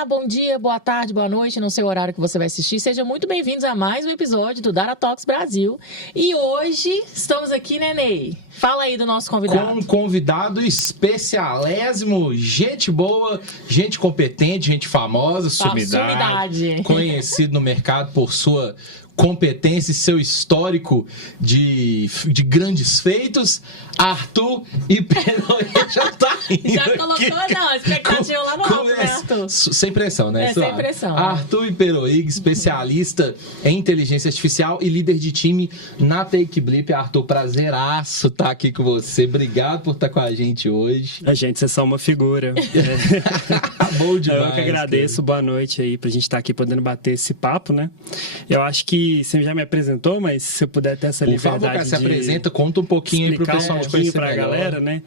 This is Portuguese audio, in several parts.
Olá, bom dia, boa tarde, boa noite, não sei o horário que você vai assistir. Sejam muito bem-vindos a mais um episódio do Dara Talks Brasil. E hoje estamos aqui, né, Ney? Fala aí do nosso convidado. Com um convidado especialésimo, gente boa, gente competente, gente famosa, sumidade. Conhecido no mercado por sua competência e seu histórico de grandes feitos. Arthur e Peroig já tá indo. Já colocou, aqui. não, a expectativa lá no alto, né, Arthur? Sem pressão, né? Sem pressão. Arthur e Peroig, especialista em inteligência artificial e líder de time na TakeBlip. Arthur, prazeraço estar aqui com você. Obrigado por estar com a gente hoje. A gente, vocês são uma figura. Bom demais. Eu que agradeço. Cara. Boa noite aí pra gente estar aqui podendo bater esse papo, né? Eu acho que você já me apresentou, mas se eu puder ter essa liberdade. Por favor, cara, se apresenta, conta um pouquinho aí pro pessoal te conhecer pra melhor. Galera, né?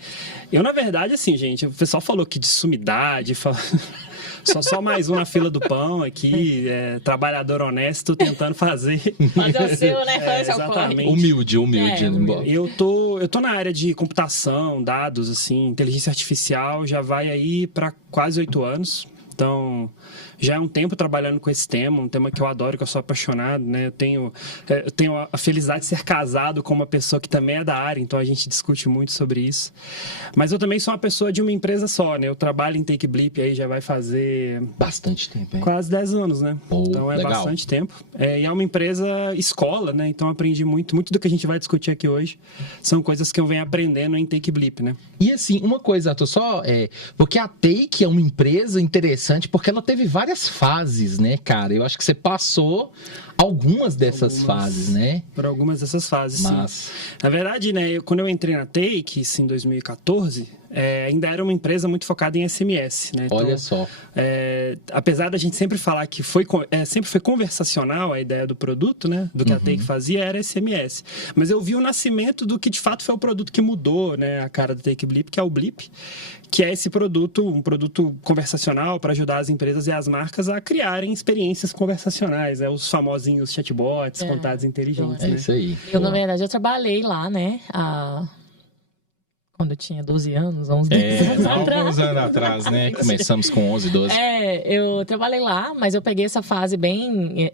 Eu, na verdade, assim, gente, o pessoal falou aqui de sumidade, só mais um na fila do pão aqui, trabalhador honesto, tentando fazer o seu, né? Exatamente. Humilde. Eu tô na área de computação, dados, assim, inteligência artificial, já vai aí para quase 8 anos. Então, já é um tempo trabalhando com esse tema, um tema que eu adoro, que eu sou apaixonado, né? Eu tenho a felicidade de ser casado com uma pessoa que também é da área, então a gente discute muito sobre isso. Mas eu também sou uma pessoa de uma empresa só, né? Eu trabalho em TakeBlip aí já vai fazer... Bastante tempo, hein? Quase 10 anos, né? Então é legal. Bastante tempo. E é uma empresa escola, né? Então aprendi muito do que a gente vai discutir aqui hoje. São coisas que eu venho aprendendo em TakeBlip, né? E assim, uma coisa, Arthur, porque a Take é uma empresa interessante, porque ela teve várias fases, né, cara? Eu acho que você passou algumas dessas fases, né? Por algumas dessas fases, Mas... sim. Na verdade, né, quando eu entrei na Take, isso em 2014, ainda era uma empresa muito focada em SMS, né? Então, olha só. Apesar da gente sempre falar que sempre foi conversacional a ideia do produto, né? Do que a Take fazia, era SMS. Mas eu vi o nascimento do que, de fato, foi o produto que mudou, né? A cara da TakeBlip, que é o Blip, que é esse produto, um produto conversacional para ajudar as empresas e as marcas a criarem experiências conversacionais, os famosinhos chatbots, contatos inteligentes. É né? isso aí. Na verdade, eu trabalhei lá, né? Quando eu tinha 12 anos, 11, 12 anos atrás. Alguns anos atrás, né? Começamos com 11, 12. Eu trabalhei lá, mas eu peguei essa fase bem...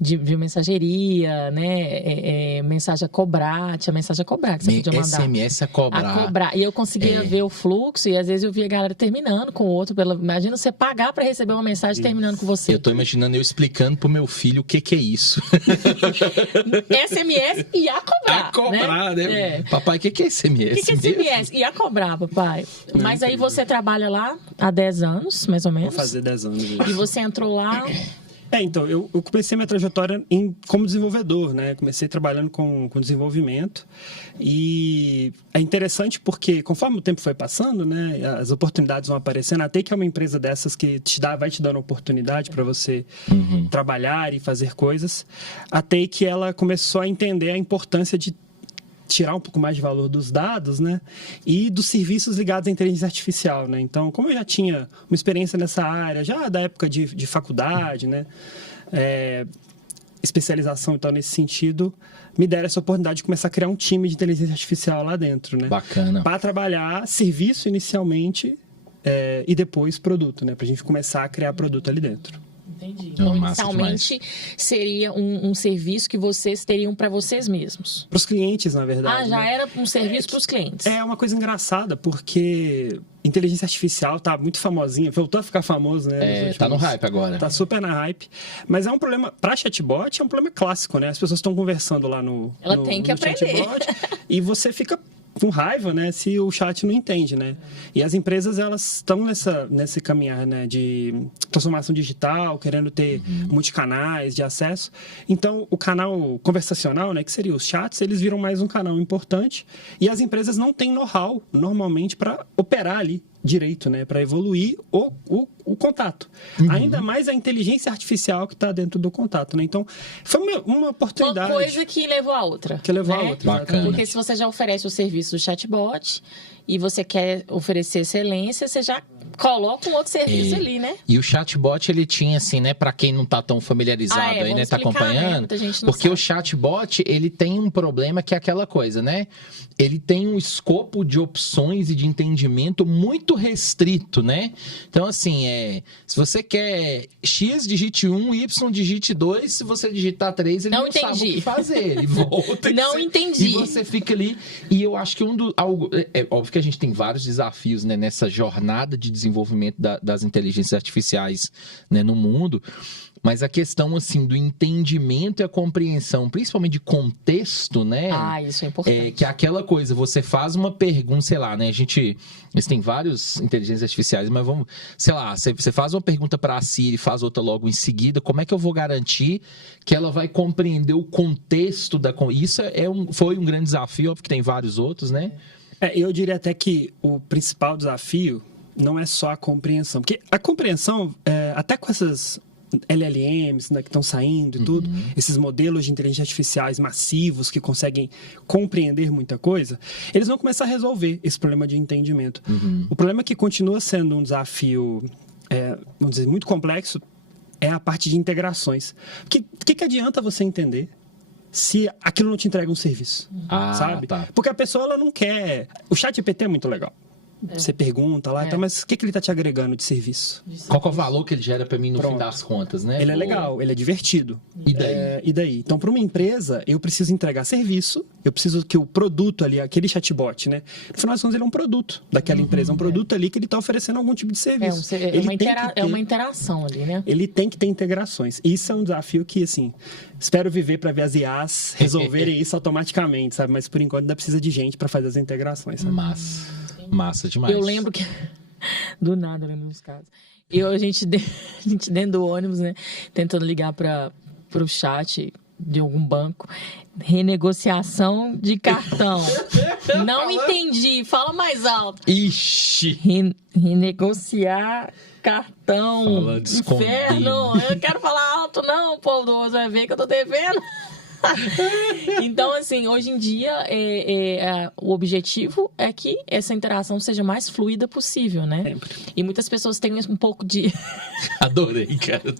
De mensageria, né? Mensagem a cobrar, tinha mensagem a cobrar que você podia mandar. SMS a cobrar. E eu conseguia ver o fluxo e às vezes eu via a galera terminando com o outro. Imagina você pagar para receber uma mensagem terminando com você. Eu tô imaginando eu explicando pro meu filho o que é isso. SMS e a cobrar. A cobrar, né? Papai, o que é SMS? O que é SMS? E a cobrar, papai. Mas aí você trabalha lá há 10 anos, mais ou menos. Vou fazer 10 anos. E você entrou lá... Então, eu comecei minha trajetória como desenvolvedor, né? Comecei trabalhando com desenvolvimento e é interessante porque conforme o tempo foi passando, né? As oportunidades vão aparecendo. A Take é uma empresa dessas que vai te dando oportunidade para você trabalhar e fazer coisas. A Take, ela começou a entender a importância de tirar um pouco mais de valor dos dados, né? E dos serviços ligados à inteligência artificial, né? Então, como eu já tinha uma experiência nessa área, já da época de faculdade, né? Especialização, então, nesse sentido, me deram essa oportunidade de começar a criar um time de inteligência artificial lá dentro, né? Bacana. Para trabalhar serviço inicialmente e depois produto, né? Para a gente começar a criar produto ali dentro. Entendi. Então, inicialmente, seria um serviço que vocês teriam para vocês mesmos. Para os clientes, na verdade. Já era um serviço para os clientes. É uma coisa engraçada, porque inteligência artificial tá muito famosinha, voltou a ficar famoso, né? Tá no hype agora. Tá super na hype. Mas é um problema, para chatbot, é um problema clássico, né? As pessoas estão conversando lá no tem que aprender. Chatbot e você fica com raiva, né, se o chat não entende, né? E as empresas, elas estão nesse caminhar, né, de transformação digital, querendo ter multicanais de acesso. Então, o canal conversacional, né, que seria os chats, eles viram mais um canal importante e as empresas não têm know-how, normalmente, para operar ali direito, né, para evoluir o contato. Ainda mais a inteligência artificial que está dentro do contato, né? Então, foi uma oportunidade. Uma coisa que levou a outra. Que levou a outra. Bacana. Porque se você já oferece o serviço do chatbot e você quer oferecer excelência, você já coloca um outro serviço ali, né? E o chatbot, ele tinha assim, né, para quem não tá tão familiarizado aí, né, tá acompanhando, muita gente não porque sabe. O chatbot, ele tem um problema que é aquela coisa, né? Ele tem um escopo de opções e de entendimento muito restrito, né? Então, assim, se você quer X, digite 1, Y, digite 2, se você digitar 3, ele não sabe o que fazer, ele volta. Não entendi. E você fica ali, e eu acho que é óbvio que a gente tem vários desafios, né, nessa jornada de desenvolvimento das inteligências artificiais, né, no mundo, mas a questão, assim, do entendimento e a compreensão, principalmente de contexto, né? Isso é importante. Que é aquela coisa, você faz uma pergunta, sei lá, né? Eles têm vários inteligências artificiais, mas vamos, sei lá, você faz uma pergunta para a Siri, faz outra logo em seguida, como é que eu vou garantir que ela vai compreender o contexto da... Isso foi um grande desafio, óbvio que tem vários outros, né? Eu diria até que o principal desafio não é só a compreensão, porque a compreensão, até com essas LLMs, né, que estão saindo e tudo, esses modelos de inteligência artificiais massivos que conseguem compreender muita coisa, eles vão começar a resolver esse problema de entendimento. O problema que continua sendo um desafio, vamos dizer, muito complexo, é a parte de integrações. O que adianta você entender se aquilo não te entrega um serviço, sabe? Tá. Porque a pessoa, ela não quer... O ChatGPT é muito legal. Você pergunta lá, então, mas o que ele está te agregando de serviço? Qual que é o valor que ele gera para mim no fim das contas, né? Ele é legal, ele é divertido. E daí? Então, para uma empresa, eu preciso entregar serviço, eu preciso que o produto ali, aquele chatbot, né? No final das contas, ele é um produto daquela empresa, é um produto ali que ele está oferecendo algum tipo de serviço. É uma interação ali, né? Ele tem que ter integrações. Isso é um desafio que, assim, espero viver para ver as IAs resolverem isso automaticamente, sabe? Mas, por enquanto, ainda precisa de gente para fazer as integrações, sabe? Massa demais. Eu lembro que... Do nada, eu lembro dos casos. A gente dentro do ônibus, né? Tentando ligar para o chat de algum banco. Renegociação de cartão. Não entendi. Fala mais alto. Ixi! Renegociar cartão. Fala Inferno. Eu não quero falar alto, não. Pô, você vai ver que eu tô devendo. Então, assim, hoje em dia, o objetivo é que essa interação seja mais fluida possível, né? Sempre. E muitas pessoas têm um pouco de... Adorei, cara.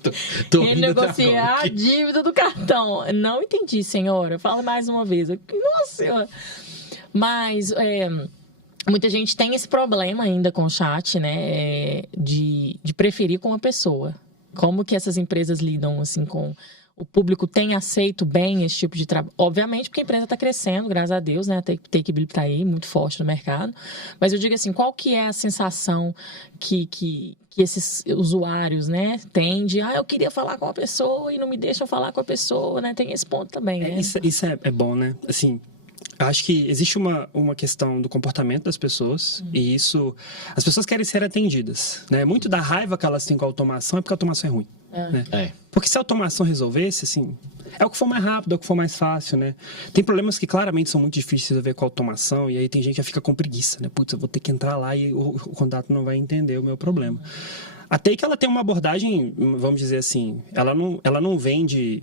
Tô renegociar a dívida do cartão. Não entendi, senhora. Fala mais uma vez. Nossa senhora. Mas... muita gente tem esse problema ainda com o chat, né? De preferir com a pessoa. Como que essas empresas lidam, assim, com... O público tem aceito bem esse tipo de trabalho. Obviamente, porque a empresa está crescendo, graças a Deus, né? A Takebility está aí, muito forte no mercado. Mas eu digo assim, qual que é a sensação que esses usuários, né, têm de... eu queria falar com a pessoa e não me deixam falar com a pessoa, né? Tem esse ponto também, né? Isso é bom, né? Assim... Acho que existe uma questão do comportamento das pessoas e isso... As pessoas querem ser atendidas, né? Muito da raiva que elas têm com a automação é porque a automação é ruim. Né? Porque se a automação resolvesse, assim... É o que for mais rápido, é o que for mais fácil, né? Tem problemas que claramente são muito difíceis de resolver com a automação e aí tem gente que fica com preguiça, né? Putz, eu vou ter que entrar lá e o contato não vai entender o meu problema. Até que ela tem uma abordagem, vamos dizer assim... Ela não vende...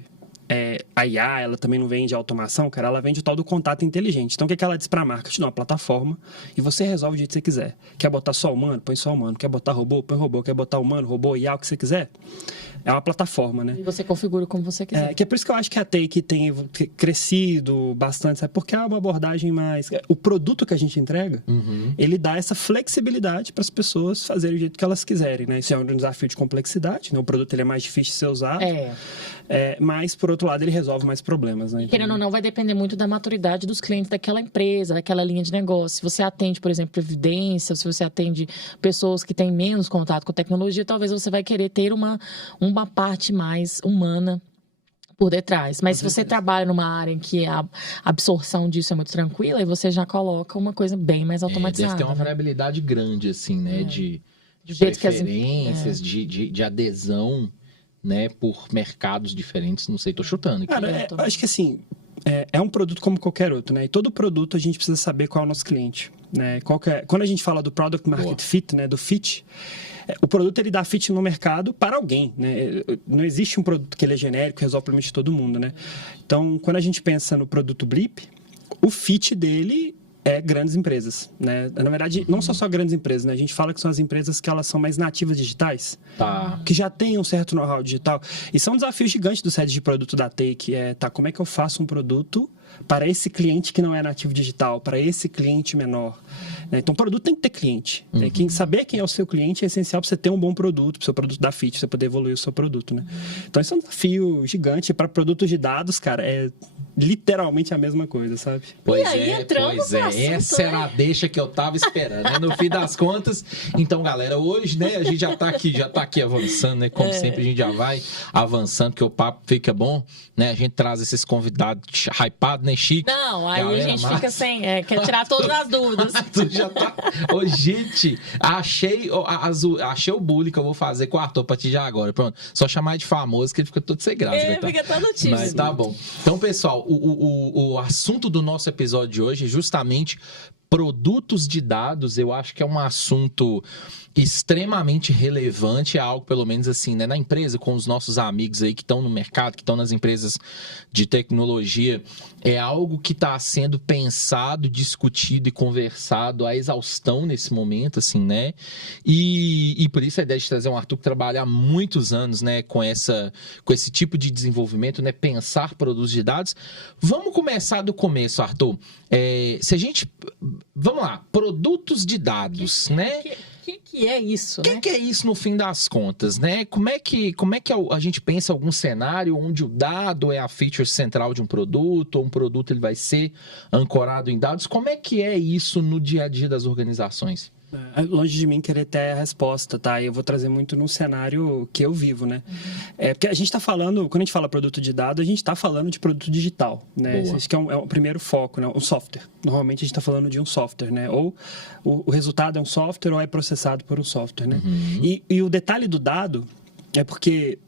a IA, ela também não vende automação, cara, ela vende o tal do contato inteligente. Então, o que ela diz pra marca? Eu te dou uma plataforma e você resolve do jeito que você quiser. Quer botar só humano? Põe só humano. Quer botar robô? Põe robô. Quer botar humano, robô, IA, o que você quiser? É uma plataforma, né? E você configura como você quiser. Que é por isso que eu acho que a Take tem crescido bastante, sabe? Porque é uma abordagem mais... O produto que a gente entrega, ele dá essa flexibilidade para as pessoas fazerem o jeito que elas quiserem, né? Isso é um desafio de complexidade, né? O produto ele é mais difícil de ser usado. Mas, por outro lado, ele resolve mais problemas, né? Querendo ou não, vai depender muito da maturidade dos clientes daquela empresa, daquela linha de negócio. Se você atende, por exemplo, previdência, ou se você atende pessoas que têm menos contato com tecnologia, talvez você vai querer ter uma parte mais humana por detrás. Mas se você trabalha numa área em que a absorção disso é muito tranquila, aí você já coloca uma coisa bem mais automatizada. Deve ter uma variabilidade grande, assim, né? De preferências, de adesão, né? Por mercados diferentes. Não sei, tô chutando aqui. Cara, acho que assim... É um produto como qualquer outro, né? E todo produto a gente precisa saber qual é o nosso cliente, né? Quando a gente fala do Product Market Fit, né? Do fit, o produto ele dá fit no mercado para alguém, né? Não existe um produto que ele é genérico, resolve o problema de todo mundo, né? Então, quando a gente pensa no produto Blip, o fit dele grandes empresas, né? Na verdade, não só grandes empresas, né? A gente fala que são as empresas que elas são mais nativas digitais, que já têm um certo know-how digital. E são um desafio gigante do set de produto da Take, como é que eu faço um produto para esse cliente que não é nativo digital, para esse cliente menor. Então, o produto tem que ter cliente. Saber quem é o seu cliente é essencial para você ter um bom produto, para o seu produto dar fit, para você poder evoluir o seu produto, né? Então, esse é um desafio gigante. Para produtos de dados, cara, é literalmente a mesma coisa, sabe? Pois essa era a deixa que eu tava esperando, né? No fim das contas. Então, galera, hoje, né, a gente já tá aqui avançando, né? Como sempre, a gente já vai avançando, porque o papo fica bom, né? A gente traz esses convidados hypados, né, Chico? Não, aí galera, a gente fica sem... quer tirar todas as dúvidas. Tu já tá... Ô, gente, achei o bullying que eu vou fazer com o Arthur a partir de agora. Pronto, só chamar de famoso que ele fica todo sem graça. Ele fica todo tímido. Mas tá bom. Então, pessoal, o assunto do nosso episódio de hoje é justamente produtos de dados. Eu acho que é um assunto extremamente relevante, é algo, pelo menos assim, né, na empresa, com os nossos amigos aí que estão no mercado, que estão nas empresas de tecnologia, é algo que está sendo pensado, discutido e conversado à exaustão nesse momento, assim, né, e por isso a ideia de trazer um Arthur que trabalha há muitos anos, né, com esse tipo de desenvolvimento, né, pensar produtos de dados. Vamos começar do começo, Arthur. Vamos lá, produtos de dados, né? O que é isso, né? O que é isso no fim das contas, né? Como é que a gente pensa algum cenário onde o dado é a feature central de um produto, ou um produto ele vai ser ancorado em dados? Como é que é isso no dia a dia das organizações? Longe de mim querer ter a resposta, tá? Eu vou trazer muito num cenário que eu vivo, né? Porque a gente está falando, quando a gente fala produto de dados, a gente está falando de produto digital, né? Esse que é o primeiro foco, né? O software. Normalmente a gente está falando de um software, né? Ou o resultado é um software ou é processado por um software, né? E o detalhe do dado é porque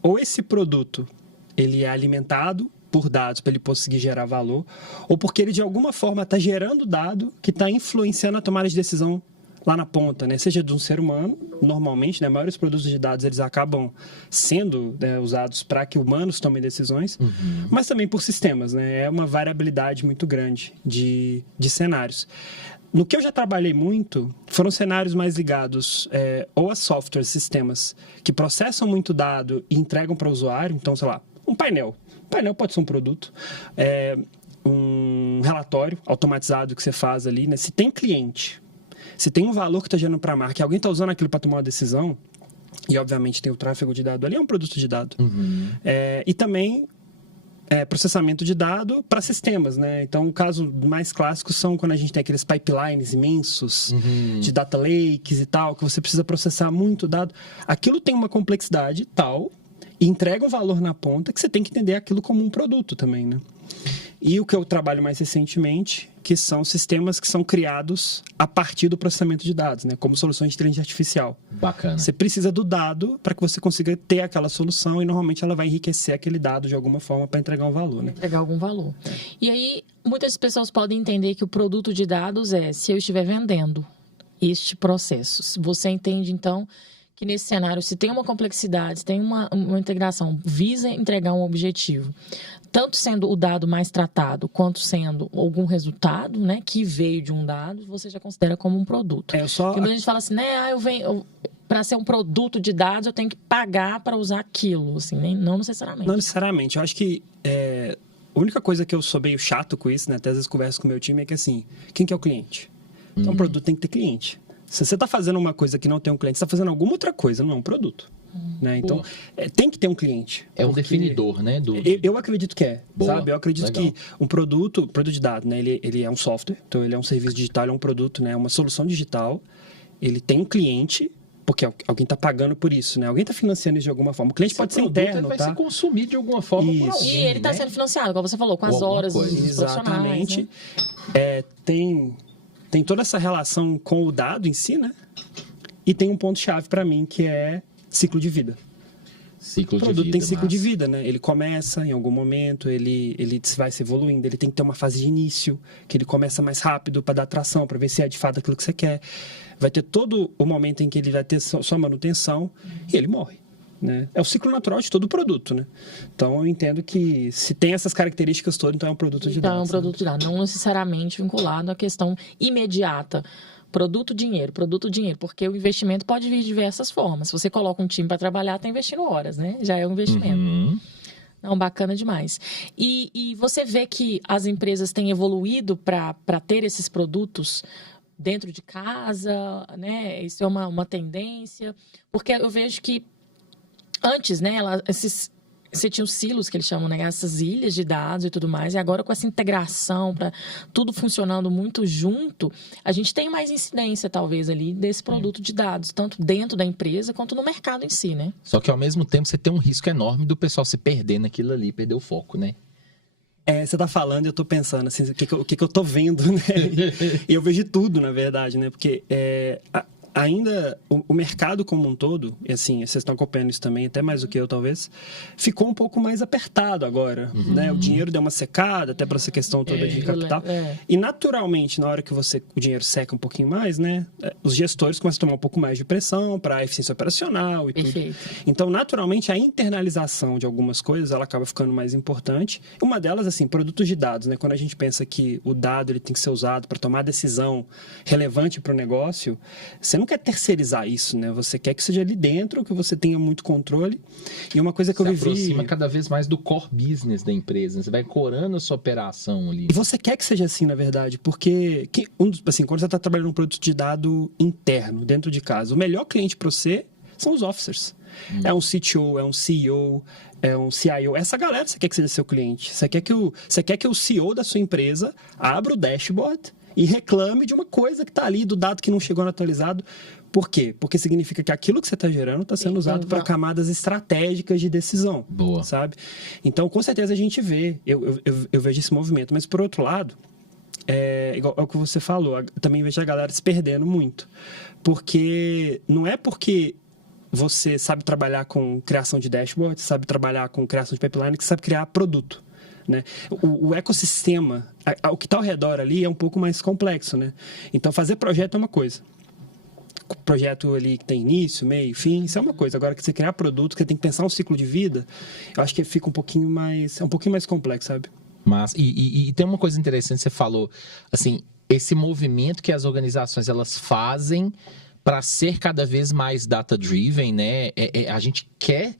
ou esse produto ele é alimentado por dados para ele conseguir gerar valor, ou porque ele de alguma forma está gerando dado que está influenciando a tomada de decisão lá na ponta, né? Seja de um ser humano, normalmente, né? A maioria dos produtos de dados eles acabam sendo, né, usados para que humanos tomem decisões, mas também por sistemas, né? É uma variabilidade muito grande de cenários. No que eu já trabalhei muito, foram cenários mais ligados ou a softwares, sistemas que processam muito dado e entregam para o usuário. Então, sei lá, um painel. Um painel pode ser um produto, um relatório automatizado que você faz ali, né? Se tem cliente, se tem um valor que está gerando para a marca, e alguém está usando aquilo para tomar uma decisão, e obviamente tem o tráfego de dado ali, é um produto de dado. E também processamento de dado para sistemas, né? Então, o caso mais clássico são quando a gente tem aqueles pipelines imensos de data lakes e tal, que você precisa processar muito dado. Aquilo tem uma complexidade tal e entrega um valor na ponta que você tem que entender aquilo como um produto também, né? E o que eu trabalho mais recentemente, que são sistemas que são criados a partir do processamento de dados, né? Como soluções de inteligência artificial. Bacana. Você precisa do dado para que você consiga ter aquela solução e normalmente ela vai enriquecer aquele dado de alguma forma para entregar um valor, né? Entregar algum valor. E aí, muitas pessoas podem entender que o produto de dados se eu estiver vendendo este processo. Você entende, então, que nesse cenário, se tem uma complexidade, se tem uma integração, visa entregar um objetivo, tanto sendo o dado mais tratado, quanto sendo algum resultado, né, que veio de um dado, você já considera como um produto. Porque a gente fala assim, né, para ser um produto de dados, eu tenho que pagar para usar aquilo, assim, né? Não necessariamente. Não necessariamente. Eu acho que a única coisa que eu sou meio chato com isso, né, até às vezes converso com o meu time, é que assim, quem que é o cliente? Então, o produto tem que ter cliente. Se você está fazendo uma coisa que não tem um cliente, você está fazendo alguma outra coisa, não é um produto. Né? Então, tem que ter um cliente. É um definidor, né? Eu acredito que sabe? Eu acredito que um produto de dados, né? Ele é um software, então ele é um serviço digital, ele é um produto, né? Uma solução digital. Ele tem um cliente, porque alguém está pagando por isso, né? Alguém está financiando isso de alguma forma. O cliente pode ser interno, ele vai ser consumido de alguma forma por alguém, e ele está sendo financiado, como você falou, com as horas dos profissionais. Exatamente. Né? Tem toda essa relação com o dado em si, né? E tem um ponto-chave para mim, que é ciclo de vida. O produto tem ciclo de vida, né? Ele começa em algum momento, ele vai se evoluindo, ele tem que ter uma fase de início, que ele começa mais rápido para dar tração, para ver se é de fato aquilo que você quer. Vai ter todo o momento em que ele vai ter sua manutenção e ele morre. né? É o ciclo natural de todo produto, né? Então, eu entendo que se tem essas características todas, então é um produto de dados. Então, é um produto de dados, não necessariamente vinculado à questão imediata. Produto, dinheiro, porque o investimento pode vir de diversas formas. Se você coloca um time para trabalhar, está investindo horas, né? Já é um investimento. Não, bacana demais. E você vê que as empresas têm evoluído para ter esses produtos dentro de casa, né? Isso é uma tendência. Porque eu vejo que antes, né, você tinha os silos, que eles chamam, né? Essas ilhas de dados e tudo mais. E agora, com essa integração, para tudo funcionando muito junto, a gente tem mais incidência, talvez, ali, desse produto de dados, tanto dentro da empresa quanto no mercado em si, né? Só que, ao mesmo tempo, você tem um risco enorme do pessoal se perder naquilo ali, perder o foco, né? Você tá falando e eu tô pensando, assim, o que eu tô vendo, né? E eu vejo tudo, na verdade, né? Porque ainda o mercado como um todo, e assim, vocês estão acompanhando isso também, até mais do que eu, talvez, ficou um pouco mais apertado agora, né? O dinheiro deu uma secada, até para essa questão toda de capital. E, naturalmente, na hora que o dinheiro seca um pouquinho mais, né? Os gestores começam a tomar um pouco mais de pressão para a eficiência operacional e tudo. Então, naturalmente, a internalização de algumas coisas, ela acaba ficando mais importante. Uma delas, assim, produtos de dados, né? Quando a gente pensa que o dado ele tem que ser usado para tomar decisão relevante para o negócio, você não quer terceirizar isso, né? Você quer que seja ali dentro, que você tenha muito controle. E uma coisa que eu vivi... Você aproxima cada vez mais do core business da empresa. Você vai corando a sua operação ali. E você quer que seja assim, na verdade, porque quando você está trabalhando um produto de dado interno, dentro de casa, o melhor cliente para você são os officers. É um CTO, é um CEO, é um CIO. Essa galera você quer que seja seu cliente. Você quer que o CEO da sua empresa abra o dashboard e reclame de uma coisa que está ali, do dado que não chegou atualizado. Por quê? Porque significa que aquilo que você está gerando está sendo usado para camadas estratégicas de decisão. Boa. Sabe? Então, com certeza, a gente vê, eu vejo esse movimento. Mas, por outro lado, igual ao que você falou, eu também vejo a galera se perdendo muito. Porque não é porque você sabe trabalhar com criação de dashboard, sabe trabalhar com criação de pipeline, que sabe criar produto. Né? O ecossistema, o que está ao redor ali é um pouco mais complexo, né? Então, fazer projeto é uma coisa. O projeto ali que tem início, meio, fim, isso é uma coisa. Agora, que você criar produto, que você tem que pensar um ciclo de vida, eu acho que fica um pouquinho mais complexo, sabe? Mas, e tem uma coisa interessante, você falou, assim, esse movimento que as organizações elas fazem para ser cada vez mais data-driven, né? A gente quer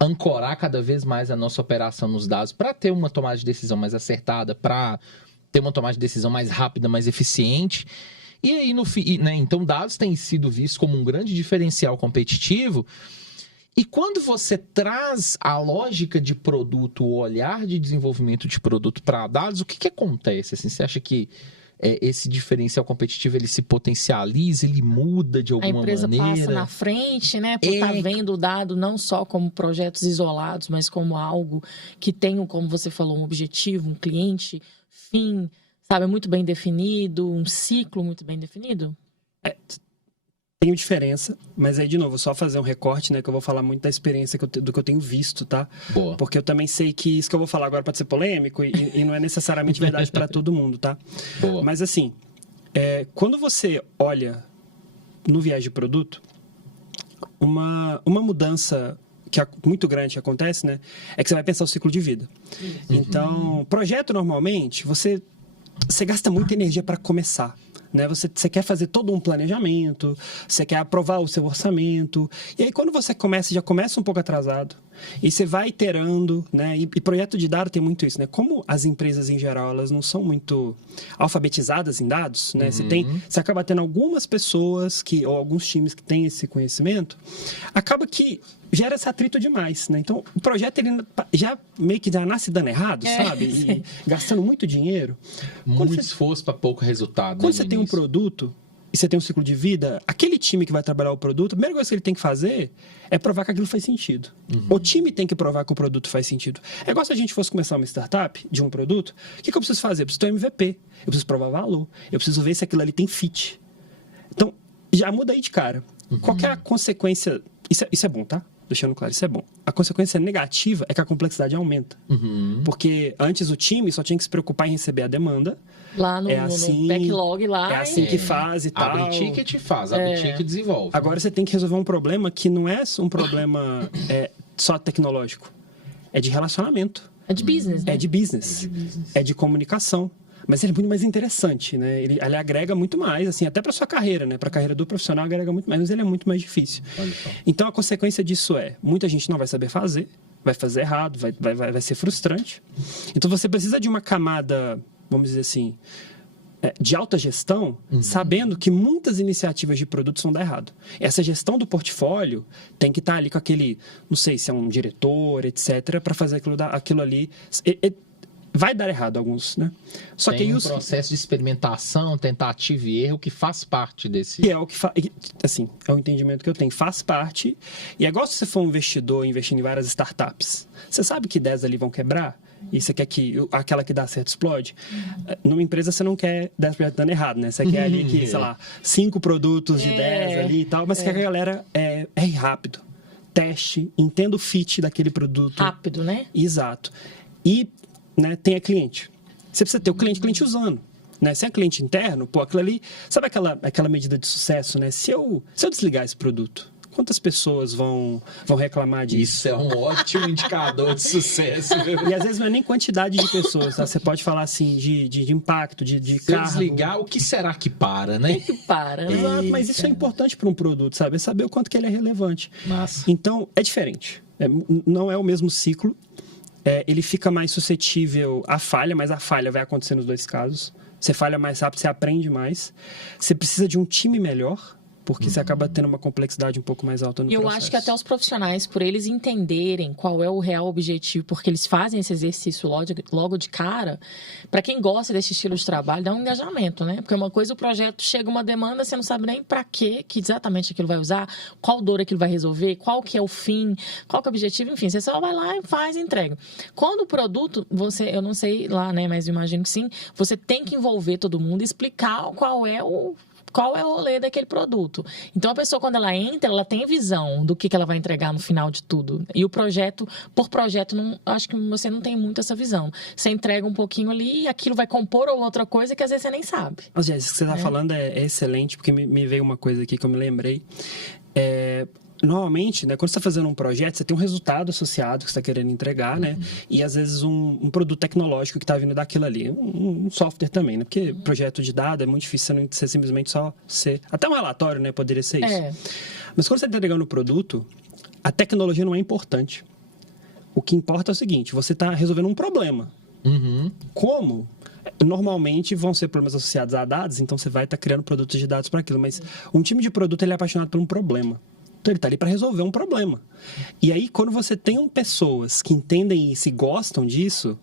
ancorar cada vez mais a nossa operação nos dados para ter uma tomada de decisão mais acertada, para ter uma tomada de decisão mais rápida, mais eficiente. E aí, né, então, dados têm sido vistos como um grande diferencial competitivo. E quando você traz a lógica de produto, o olhar de desenvolvimento de produto para dados, o que acontece? Assim, você acha que esse diferencial competitivo ele se potencializa, ele muda de alguma maneira? A empresa passa na frente, né? Por estar vendo o dado não só como projetos isolados, mas como algo que tem, como você falou, um objetivo, um cliente, fim, sabe, muito bem definido, um ciclo muito bem definido? Tem diferença, mas aí, de novo, só fazer um recorte, né? Que eu vou falar muito da experiência do que eu tenho visto, tá? Boa. Porque eu também sei que isso que eu vou falar agora pode ser polêmico e não é necessariamente verdade para todo mundo, tá? Boa. Mas, assim, quando você olha no viés de produto, uma mudança muito grande que acontece, né? É que você vai pensar o ciclo de vida. Então, projeto, normalmente, você gasta muita energia para começar. Né? Você quer fazer todo um planejamento, você quer aprovar o seu orçamento, e aí quando você já começa um pouco atrasado, e você vai iterando, né? E projeto de dados tem muito isso, né? Como as empresas em geral, elas não são muito alfabetizadas em dados, né? Você acaba tendo algumas pessoas ou alguns times que têm esse conhecimento, acaba que gera esse atrito demais, né? Então, o projeto ele já meio que já nasce dando errado, sabe? E gastando muito dinheiro. Muito esforço para pouco resultado. Quando você tem um produto e você tem um ciclo de vida, aquele time que vai trabalhar o produto, a primeira coisa que ele tem que fazer é provar que aquilo faz sentido. O time tem que provar que o produto faz sentido. É igual se a gente fosse começar uma startup de um produto, o que eu preciso fazer? Eu preciso ter um MVP, eu preciso provar valor, eu preciso ver se aquilo ali tem fit. Então, já muda aí de cara. Qual que é a consequência? Isso é bom, tá? deixando claro, isso é bom. A consequência negativa é que a complexidade aumenta. Porque antes o time só tinha que se preocupar em receber a demanda. Lá no backlog lá. É assim que faz e tal. Abre ticket e faz, abre ticket e desenvolve. Agora você tem que resolver um problema que não é um problema só tecnológico. É de relacionamento. É de business, né? É de business. É de comunicação. Mas ele é muito mais interessante, né? Ele agrega muito mais, assim, até para sua carreira, né? Para a carreira do profissional agrega muito mais, mas ele é muito mais difícil. Então, a consequência disso muita gente não vai saber fazer, vai fazer errado, vai ser frustrante. Então, você precisa de uma camada, vamos dizer assim, de alta gestão, sabendo que muitas iniciativas de produtos vão dar errado. Essa gestão do portfólio tem que estar ali com aquele, não sei se é um diretor, etc., para fazer aquilo ali. Vai dar errado alguns, né? Só tem que processo de experimentação, tentativa e erro que faz parte desse... Que é o que assim, é o entendimento que eu tenho. Faz parte. E é igual se você for um investidor investindo em várias startups. Você sabe que 10 ali vão quebrar? E você quer que aquela que dá certo explode? Numa empresa você não quer 10 projetos dando errado, né? Você quer ali que, sei lá, 5 produtos de 10 ali e tal, mas você quer que a galera erre rápido. Teste, entenda o fit daquele produto. Rápido, né? Exato. E né, tem cliente. Você precisa ter o cliente usando. Né? Se é cliente interno, aquilo ali... Sabe aquela medida de sucesso, né? Se eu desligar esse produto, quantas pessoas vão reclamar disso? Isso é um ótimo indicador de sucesso. E às vezes não é nem quantidade de pessoas, tá? Você pode falar assim de impacto, de Se cargo. Se desligar, o que será que para, né? O que para, né? Exato, mas isso é importante para um produto, sabe? É saber o quanto que ele é relevante. Massa. Então, é diferente. Não é o mesmo ciclo. Ele fica mais suscetível à falha, mas a falha vai acontecer nos dois casos. Você falha mais rápido, você aprende mais. Você precisa de um time melhor, porque você acaba tendo uma complexidade um pouco mais alta no processo. Eu acho que até os profissionais, por eles entenderem qual é o real objetivo, porque eles fazem esse exercício logo de cara, para quem gosta desse estilo de trabalho, dá um engajamento, né? Porque uma coisa, o projeto chega uma demanda, você não sabe nem para que exatamente aquilo vai usar, qual dor aquilo vai resolver, qual que é o fim, qual que é o objetivo, enfim, você só vai lá e faz e entrega. Quando o produto, eu não sei lá, né, mas eu imagino que sim, você tem que envolver todo mundo e explicar qual é o rolê daquele produto. Então, a pessoa, quando ela entra, ela tem visão do que ela vai entregar no final de tudo. E o projeto, por projeto, acho que você não tem muito essa visão. Você entrega um pouquinho ali e aquilo vai compor outra coisa que às vezes você nem sabe. Mas, Jéssica, o que você está falando é excelente, porque me veio uma coisa aqui que eu me lembrei. Normalmente, né, quando você está fazendo um projeto, você tem um resultado associado que você está querendo entregar, né? E às vezes um produto tecnológico que está vindo daquilo ali. Um software também, né? Porque projeto de dado é muito difícil você simplesmente só ser... Até um relatório, né? Poderia ser isso. Mas quando você está entregando o produto, a tecnologia não é importante. O que importa é o seguinte, você está resolvendo um problema. Como? Normalmente vão ser problemas associados a dados, então você vai estar criando produtos de dados para aquilo. Mas um time de produto, ele é apaixonado por um problema. Então, ele está ali para resolver um problema. E aí, quando você tem pessoas que entendem isso e gostam disso,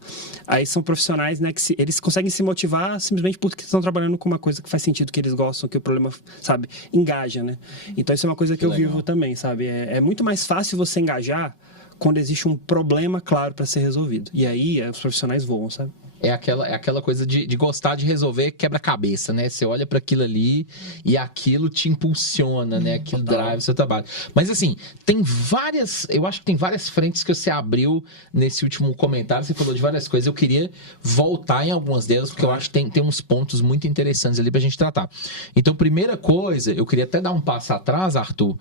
aí são profissionais, né, que eles conseguem se motivar simplesmente porque estão trabalhando com uma coisa que faz sentido, que eles gostam, que o problema, sabe, engaja, né? Então, isso é uma coisa que eu vivo também, sabe? É muito mais fácil você engajar quando existe um problema claro para ser resolvido. E aí, os profissionais voam, sabe? É aquela coisa de gostar de resolver quebra-cabeça, né? Você olha para aquilo ali e aquilo te impulsiona, né? Aquilo drive o seu trabalho. Mas assim, eu acho que tem várias frentes que você abriu nesse último comentário. Você falou de várias coisas. Eu queria voltar em algumas delas, porque eu acho que tem uns pontos muito interessantes ali pra gente tratar. Então, primeira coisa, eu queria até dar um passo atrás, Arthur,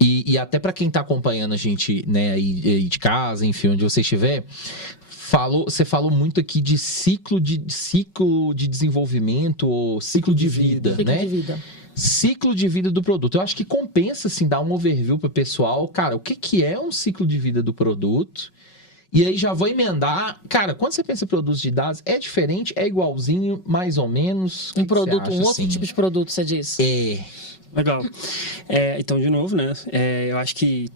e até para quem tá acompanhando a gente, né, aí de casa, enfim, onde você estiver. Você falou muito aqui de ciclo de desenvolvimento ou ciclo de vida, né? Ciclo de vida do produto. Eu acho que compensa, assim, dar um overview para o pessoal. Cara, o que é um ciclo de vida do produto? E aí já vou emendar. Cara, quando você pensa em produtos de dados, é diferente? É igualzinho, mais ou menos? Um produto, outro tipo de produto, você diz? Legal. Então, de novo, né? Eu acho que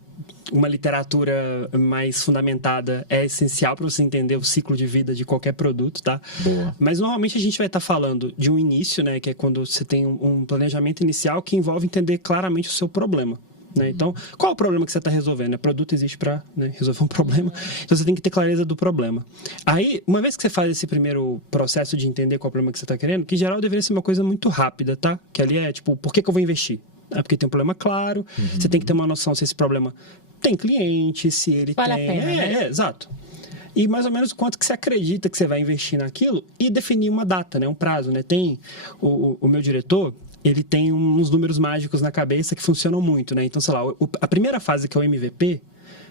uma literatura mais fundamentada é essencial para você entender o ciclo de vida de qualquer produto, tá? Boa. Mas normalmente a gente vai estar falando de um início, né? Que é quando você tem um planejamento inicial que envolve entender claramente o seu problema. Né? Então, qual é o problema que você está resolvendo? O produto existe para, né, resolver um problema, então você tem que ter clareza do problema. Aí, uma vez que você faz esse primeiro processo de entender qual é o problema que você está querendo, que em geral deveria ser uma coisa muito rápida, tá? Que ali é tipo, por que eu vou investir? Porque tem um problema claro, você tem que ter uma noção se esse problema tem cliente, se ele vale tem... a pena, né? Exato. E mais ou menos quanto que você acredita que você vai investir naquilo e definir uma data, né? Um prazo, né? Tem o meu diretor, ele tem uns números mágicos na cabeça que funcionam muito, né? Então, sei lá, a primeira fase, que é o MVP,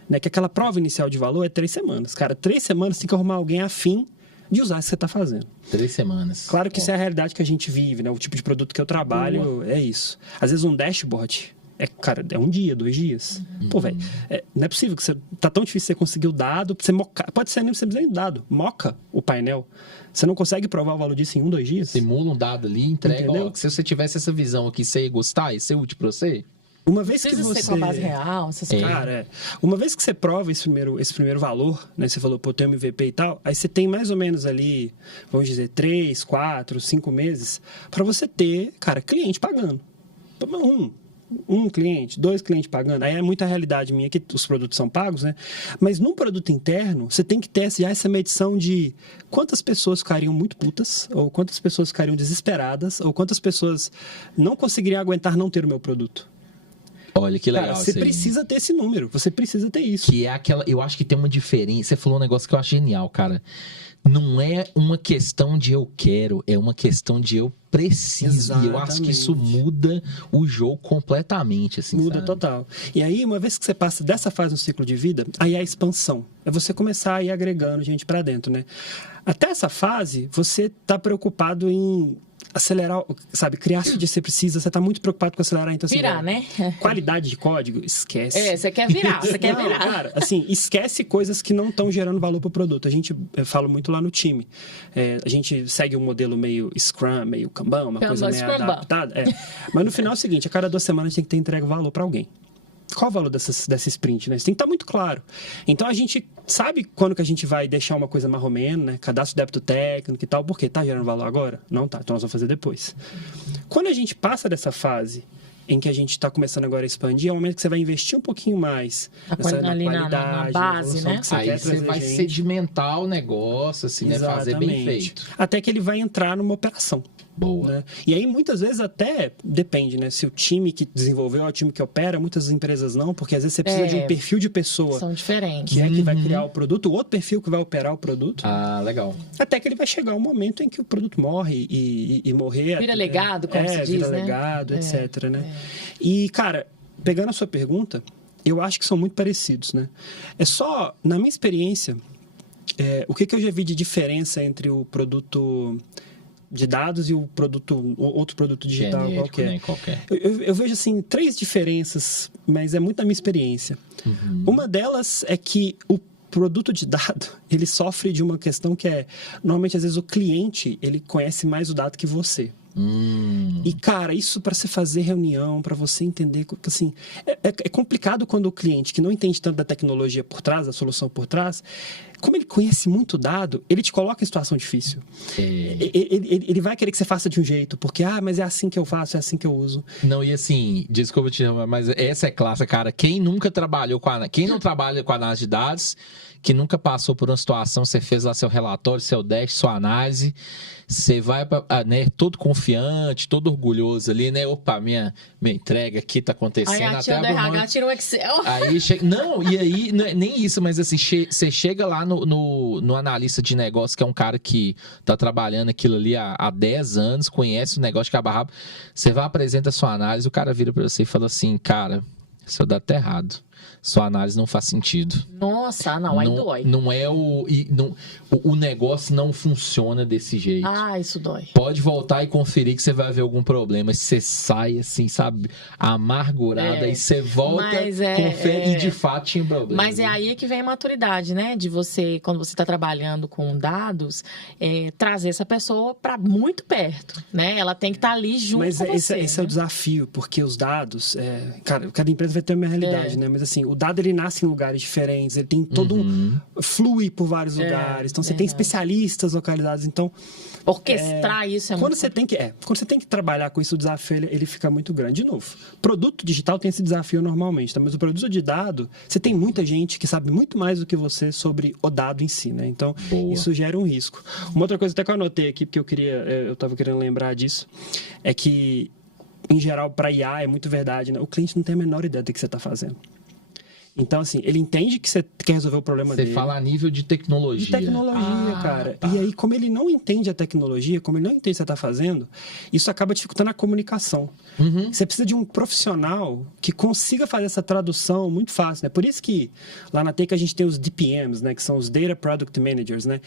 né? Que é aquela prova inicial de valor, é 3 semanas. Cara, 3 semanas você tem que arrumar alguém afim de usar o que você está fazendo. 3 semanas. Claro que isso é a realidade que a gente vive, né? O tipo de produto que eu trabalho é isso. Às vezes um dashboard é 1 dia, 2 dias. Pô, velho, não é possível que você... Tá tão difícil você conseguir o dado, você mocar, pode ser nem você precisa nem do dado. Moca o painel. Você não consegue provar o valor disso em 1, 2 dias? Simula um dado ali, entrega. Ó, se você tivesse essa visão aqui, você ia gostar? Ia ser útil pra você? Uma vez que você... ser com a base real, essas coisas. Cara, uma vez que você prova esse primeiro valor, né? Você falou, pô, tem MVP e tal, aí você tem mais ou menos ali, vamos dizer, 3, 4, 5 meses para você ter, cara, cliente pagando. Um cliente, 2 clientes pagando. Aí é muita realidade minha que os produtos são pagos, né? Mas num produto interno, você tem que ter já essa medição de quantas pessoas ficariam muito putas, ou quantas pessoas ficariam desesperadas, ou quantas pessoas não conseguiriam aguentar não ter o meu produto. Olha que legal. Cara, você precisa ter esse número, você precisa ter isso. Que é aquela. Eu acho que tem uma diferença. Você falou um negócio que eu acho genial, cara. Não é uma questão de eu quero, é uma questão de eu preciso. Exatamente. E eu acho que isso muda o jogo completamente. Assim, muda sabe? total. E aí, uma vez que você passa dessa fase no ciclo de vida, aí é a expansão. É você começar a ir agregando gente para dentro, né? Até essa fase, você tá preocupado em acelerar, sabe, criar se você precisa, você tá muito preocupado com acelerar, então virar, né? Qualidade de código, esquece. Você quer virar, você quer Não, virar. Cara, assim, esquece coisas que não estão gerando valor pro produto. Eu falo muito lá no time. A gente segue um modelo meio Scrum, meio Kanban, uma coisa meio adaptada. Mas no final é o seguinte, a cada 2 semanas a gente tem que ter entrega valor para alguém. Qual o valor dessa sprint, né? Isso tem que estar muito claro. Então, a gente sabe quando que a gente vai deixar uma coisa marromeno, né? Cadastro de débito técnico e tal. Por quê? Tá gerando valor agora? Não tá. Então, nós vamos fazer depois. Quando a gente passa dessa fase em que a gente está começando agora a expandir, é o momento que você vai investir um pouquinho mais na qualidade, na base, né? Aí você vai sedimentar o negócio, assim, né? Fazer bem feito. Até que ele vai entrar numa operação. Boa. Né? E aí, muitas vezes, até depende, né? Se o time que desenvolveu é o time que opera, muitas empresas não, porque às vezes você precisa de um perfil de pessoa. São diferentes. Que é que vai criar o produto, o outro perfil que vai operar o produto. Ah, legal. Até que ele vai chegar um momento em que o produto morre e morrer. Vira legado, como se diz, vira né? legado, etc, né? E, cara, pegando a sua pergunta, eu acho que são muito parecidos, né? É só, na minha experiência, o que eu já vi de diferença entre o produto de dados e o outro produto digital genérico, qualquer. Né? Qualquer. Eu vejo, assim, 3 diferenças, mas é muito da minha experiência. Uma delas é que o produto de dado, ele sofre de uma questão que é, normalmente, às vezes, o cliente, ele conhece mais o dado que você. E, cara, isso para você fazer reunião, para você entender, assim, é complicado quando o cliente, que não entende tanto da tecnologia por trás, da solução por trás, como ele conhece muito dado, ele te coloca em situação difícil. Ele vai querer que você faça de um jeito, porque, mas é assim que eu faço, é assim que eu uso. Não, e assim, desculpa te chamar, mas essa é clássica, cara. Quem não trabalha com análise de dados, que nunca passou por uma situação, você fez lá seu relatório, seu dash, sua análise, você vai, né, todo confiante, todo orgulhoso ali, né? Opa, minha entrega aqui tá acontecendo. Aí a tia do RH tira um Excel. Aí não, e aí, não é nem isso, mas assim, você chega lá no analista de negócio, que é um cara que tá trabalhando aquilo ali há 10 anos, conhece o negócio de cabo a rabo, você vai apresenta a sua análise, o cara vira pra você e fala assim, cara, seu dado tá errado. Sua análise não faz sentido. Nossa, não, aí dói. Não é o negócio não funciona desse jeito. Isso dói. Pode voltar e conferir que você vai ver algum problema. Você sai assim, sabe, amargurada, e você volta, confere e de fato tinha problema. Mas é aí que vem a maturidade, né? De você, quando você está trabalhando com dados, trazer essa pessoa para muito perto, né? Ela tem que estar ali junto com você. Esse é o desafio, porque os dados, cara, cada empresa vai ter uma realidade, né? Mas assim, o dado ele nasce em lugares diferentes, ele tem todo flui por vários lugares. Então você tem especialistas localizados, então orquestrar isso é quando muito... quando você tem que trabalhar com isso, o desafio ele fica muito grande. De novo, produto digital tem esse desafio normalmente, tá? Mas o produto de dado, você tem muita gente que sabe muito mais do que você sobre o dado em si, né? Então, isso gera um risco. Uma outra coisa até que eu anotei aqui, porque eu estava querendo lembrar disso, é que, em geral, para IA é muito verdade, né? O cliente não tem a menor ideia do que você está fazendo. Então, assim, ele entende que você quer resolver o problema dele. Você fala a nível de tecnologia. De tecnologia, cara. Tá. E aí, como ele não entende a tecnologia, como ele não entende o que você está fazendo, isso acaba dificultando a comunicação. Você precisa de um profissional que consiga fazer essa tradução muito fácil, né? Por isso que lá na Tech a gente tem os DPMs, né? Que são os Data Product Managers, né?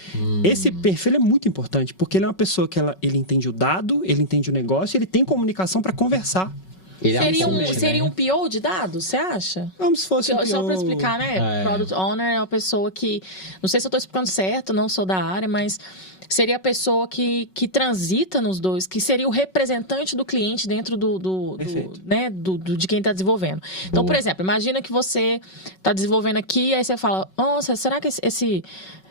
Esse perfil é muito importante, porque ele é uma pessoa que ele entende o dado, ele entende o negócio, ele tem comunicação para conversar. Seria um PO de dados, você acha? Como se fosse um PO. Só para explicar, né? Product Owner é uma pessoa que... Não sei se eu estou explicando certo, não sou da área, mas seria a pessoa que transita nos dois, que seria o representante do cliente dentro de quem está desenvolvendo. Então, por exemplo, imagina que você está desenvolvendo aqui, aí você fala, nossa, será que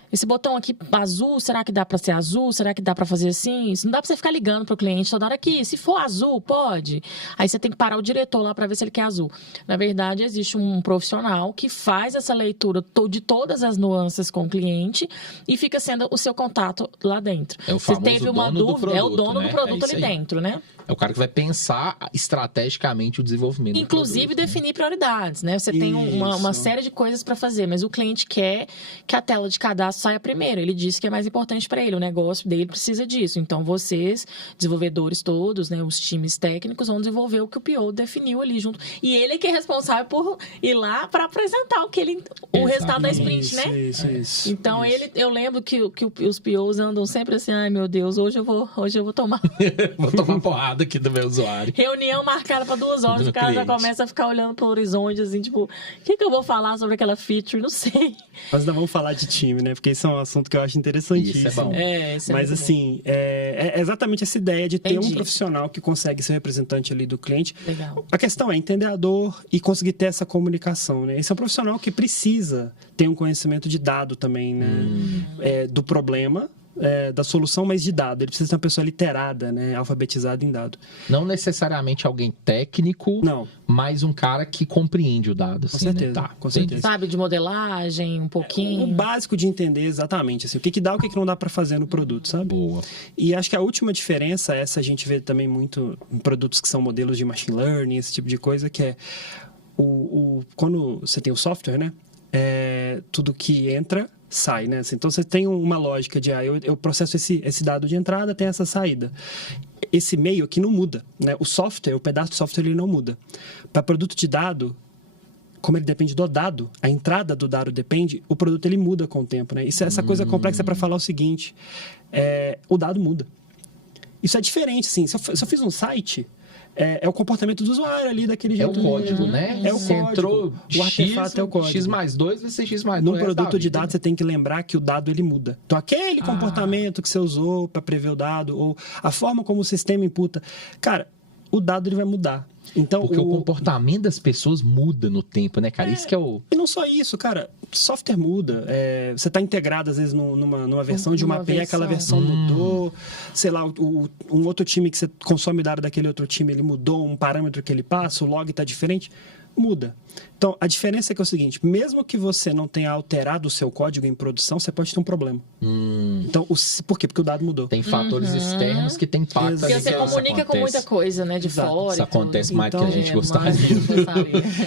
esse botão aqui azul, será que dá para ser azul? Será que dá para fazer assim? Isso não dá para você ficar ligando pro cliente toda hora aqui. Se for azul, pode. Aí você tem que parar o diretor lá para ver se ele quer azul. Na verdade, existe um profissional que faz essa leitura de todas as nuances com o cliente e fica sendo o seu contato lá dentro. É o famoso se teve uma dúvida, é o dono do produto ali dentro, né? É o cara que vai pensar estrategicamente o desenvolvimento. Inclusive, definir prioridades, né? Você tem uma série de coisas para fazer, mas o cliente quer que a tela de cadastro saia primeiro. Ele disse que é mais importante para ele. O negócio dele precisa disso. Então, vocês, desenvolvedores todos, né? Os times técnicos vão desenvolver o que o PO definiu ali junto. E ele é que é responsável por ir lá para apresentar o resultado da sprint, né? Isso. Então, eu lembro que os POs andam sempre assim, ai meu Deus, hoje eu vou tomar. Vou tomar porrada aqui do meu usuário. Reunião marcada para 2 horas, o cara já começa a ficar olhando pro horizonte, assim, tipo, o que eu vou falar sobre aquela feature? Não sei. Mas ainda vamos falar de time, né? Porque isso é um assunto que eu acho interessantíssimo. Isso é bom. Mas, assim, é exatamente essa ideia de ter um profissional que consegue ser representante ali do cliente. Legal. A questão é entender a dor e conseguir ter essa comunicação, né? Esse é um profissional que precisa ter um conhecimento de dado também, né? Do problema, da solução, mas de dado. Ele precisa ser uma pessoa literada, né? Alfabetizada em dado. Não necessariamente alguém técnico, mas um cara que compreende o dado. Assim, com certeza, né? Tá, com certeza. Sabe de modelagem, um pouquinho. O básico de entender exatamente, assim, o que dá, o que não dá para fazer no produto, sabe? Boa. E acho que a última diferença, essa a gente vê também muito em produtos que são modelos de machine learning, esse tipo de coisa, que é quando você tem o software, né? Tudo que entra sai, né? Então você tem uma lógica de eu processo esse dado de entrada, tem essa saída. Esse meio aqui não muda, né? O software, o pedaço do software, ele não muda. Para produto de dado, como ele depende do dado, a entrada do dado depende, o produto ele muda com o tempo, né? Essa coisa complexa é para falar o seguinte: o dado muda. Isso é diferente, assim. Se eu fiz um site, é o comportamento do usuário ali, daquele jeito. É o código, né? É o código. Entrou o artefato é o código. X mais 2 vai ser X mais 2. Num produto de dados, você tem que lembrar que o dado, ele muda. Então, aquele comportamento que você usou para prever o dado, ou a forma como o sistema imputa, cara, o dado ele vai mudar. Então, porque o comportamento das pessoas muda no tempo, né, cara? Isso que é o... E não só isso, cara. Software muda. Você está integrado, às vezes, numa versão de uma API, aquela versão mudou. Sei lá, um outro time que você consome dado daquele outro time, ele mudou um parâmetro que ele passa, o log está diferente. Muda. Então, a diferença é que é o seguinte, mesmo que você não tenha alterado o seu código em produção, você pode ter um problema. Então, por quê? Porque o dado mudou. Tem fatores externos que tem impacto. Porque você comunica com muita coisa, né? De fora. Isso acontece mais do que a gente gostaria.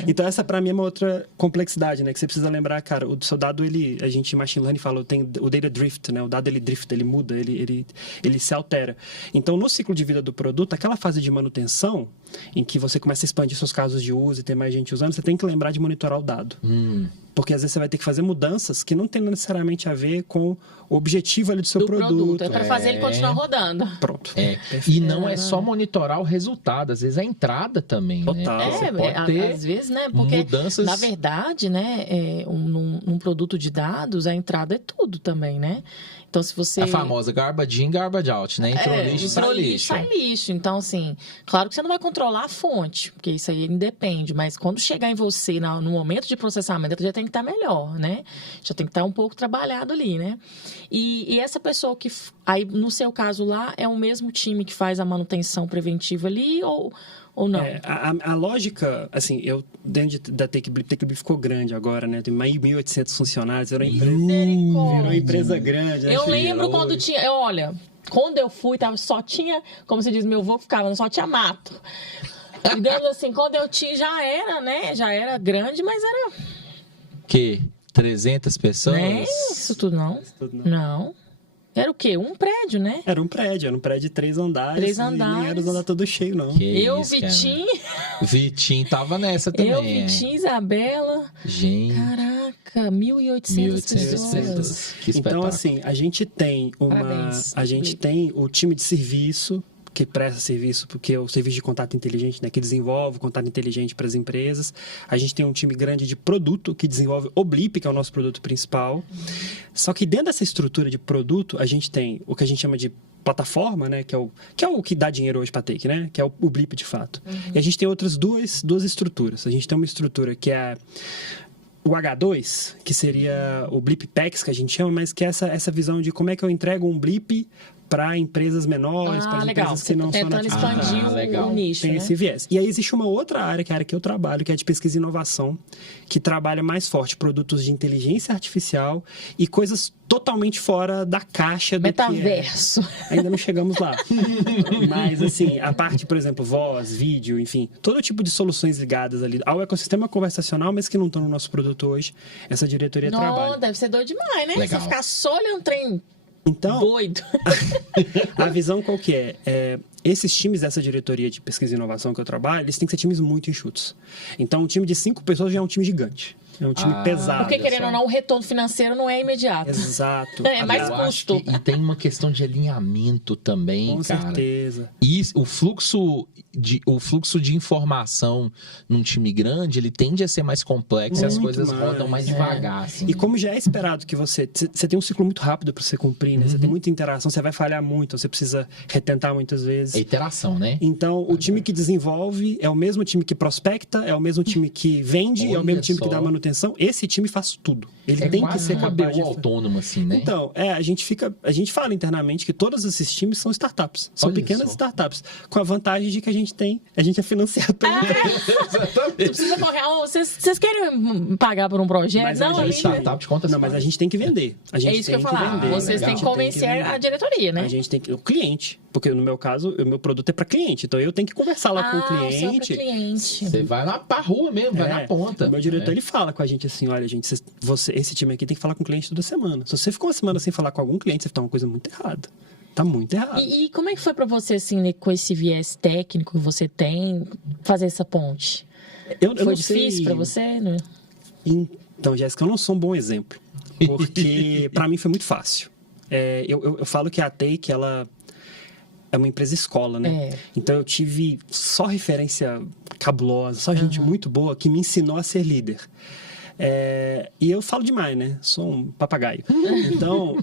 Então, essa pra mim é uma outra complexidade, né? Que você precisa lembrar, cara, o seu dado, a gente em Machine Learning fala, tem o data drift, né? O dado, ele drifta, ele muda, ele se altera. Então, no ciclo de vida do produto, aquela fase de manutenção, em que você começa a expandir seus casos de uso e ter mais gente usando, você tem que lembrar de monitorar o dado. Porque às vezes você vai ter que fazer mudanças que não tem necessariamente a ver com o objetivo ali do seu produto. É para fazer ele continuar rodando. Pronto. E não é só monitorar o resultado, às vezes a entrada também. Total. Né? Você pode ter às vezes, né? Porque, mudanças... na verdade, né, num produto de dados, a entrada é tudo também, né? Então, se você... A famosa garbage in, garbage out, né? Entrou lixo, sai lixo. Sai lixo. Então, assim, claro que você não vai controlar a fonte, porque isso aí independe, mas quando chegar em você, no momento de processamento, já tem que estar melhor, né? Já tem que estar um pouco trabalhado ali, né? E essa pessoa que... Aí, no seu caso lá, é o mesmo time que faz a manutenção preventiva ali, ou não? A lógica, assim, dentro da TechBlip ficou grande agora, né? Tem mais de 1.800 funcionários, virou uma empresa grande. Eu lembro quando tinha... Quando eu fui, só tinha, como se diz, meu avô ficava, só tinha mato. Digamos assim, quando eu tinha, já era, né? Já era grande, mas era... Que? 300 pessoas? Nem isso tudo, não. Não. Era o quê? Um prédio, né? Era um prédio de 3 andares. 3 andares. Nem era os andares todo cheio, não. Vitinho. Vitinho tava nessa também. Vitinho, Isabela. Gente. Caraca, 1.800 pessoas. Que então, assim, a gente tem o time de serviço que presta serviço, porque é o serviço de contato inteligente, né, que desenvolve o contato inteligente para as empresas. A gente tem um time grande de produto que desenvolve o Blip, que é o nosso produto principal. Só que dentro dessa estrutura de produto, a gente tem o que a gente chama de plataforma, né, que é o que dá dinheiro hoje para a Take, né, que é o Blip de fato. E a gente tem outras duas estruturas. A gente tem uma estrutura que é o H2, que seria o Blip Packs, que a gente chama, mas que é essa visão de como é que eu entrego um Blip para empresas menores, para empresas que não são nativas. Expandir o nicho, tem esse viés. E aí existe uma outra área, que é a área que eu trabalho, que é de pesquisa e inovação, que trabalha mais forte produtos de inteligência artificial e coisas totalmente fora da caixa do metaverso. Ainda não chegamos lá. Mas, assim, a parte, por exemplo, voz, vídeo, enfim, todo tipo de soluções ligadas ali ao ecossistema conversacional, mas que não estão no nosso produto hoje, essa diretoria trabalha. Não, deve ser doido demais, né? Legal. Você ficar só olhando trem. Então, doido. A visão qual que é? Esses times dessa diretoria de pesquisa e inovação que eu trabalho, eles têm que ser times muito enxutos. Então, um time de 5 pessoas já é um time gigante. É um time pesado. Porque, querendo ou não, o retorno financeiro não é imediato. Exato. É mais custo. E tem uma questão de alinhamento também, Com cara. certeza. E o fluxo de informação num time grande, ele tende a ser mais complexo e as coisas rodam mais devagar. Assim. E como já é esperado que você tem um ciclo muito rápido para você cumprir, né? Você tem muita interação, você vai falhar muito, você precisa retentar muitas vezes. É iteração, né? Então, o time que desenvolve é o mesmo time que prospecta, é o mesmo time que vende, é o mesmo time que dá manutenção. Esse time faz tudo. Ele tem que ser capaz de... autônomo, assim, né? Então, a gente fala internamente que todos esses times são startups. São pequenas startups. Com a vantagem de que a gente é financiado pela empresa. Exatamente. Precisa correr. Vocês querem pagar por um projeto? Mas não, startup de conta. Não, mas a gente tem que vender. A gente é isso que eu ia falar. Vocês têm que convencer a diretoria, né? A gente tem que... O cliente. Porque no meu caso, o meu produto é para cliente. Então, eu tenho que conversar lá com o cliente. Você vai lá pra rua mesmo, vai na ponta. O meu diretor, ele fala com a gente assim, olha, gente, esse time aqui tem que falar com o cliente toda semana. Se você ficou uma semana sem falar com algum cliente, você tá uma coisa muito errada. Tá muito errado. E como é que foi para você, assim, né, com esse viés técnico que você tem, fazer essa ponte? Foi difícil para você? Né? Então, Jéssica, eu não sou um bom exemplo. Porque para mim foi muito fácil. Eu falo que a Take, ela é uma empresa escola, né? Então eu tive só referência cabulosa, só gente muito boa que me ensinou a ser líder. E eu falo demais, né? Sou um papagaio. Então,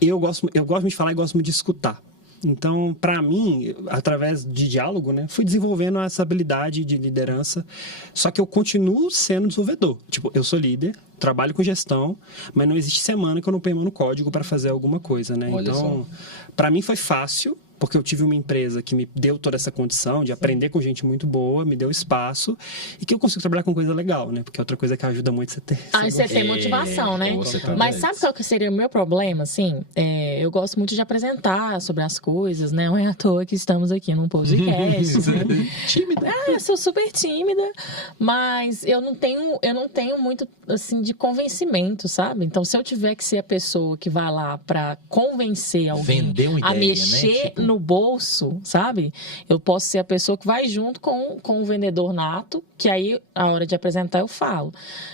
eu gosto de falar e gosto muito de escutar. Então, para mim, através de diálogo, né, fui desenvolvendo essa habilidade de liderança. Só que eu continuo sendo desenvolvedor. Tipo, eu sou líder, trabalho com gestão, mas não existe semana que eu não ponho mão no código para fazer alguma coisa, né? Olha então, para mim foi fácil. Porque eu tive uma empresa que me deu toda essa condição de aprender com gente muito boa, me deu espaço e que eu consigo trabalhar com coisa legal, né? Porque outra coisa que ajuda muito você ter... você tem motivação, né? Mas sabe qual que seria o meu problema, assim? Eu gosto muito de apresentar sobre as coisas, né? Não é à toa que estamos aqui num podcast. Né? Tímida. Eu sou super tímida, mas eu não tenho muito, assim, de convencimento, sabe? Então, se eu tiver que ser a pessoa que vai lá pra convencer alguém a mexer, né? No bolso, sabe? Eu posso ser a pessoa que vai junto com o vendedor nato, que aí, a hora de apresentar, eu falo.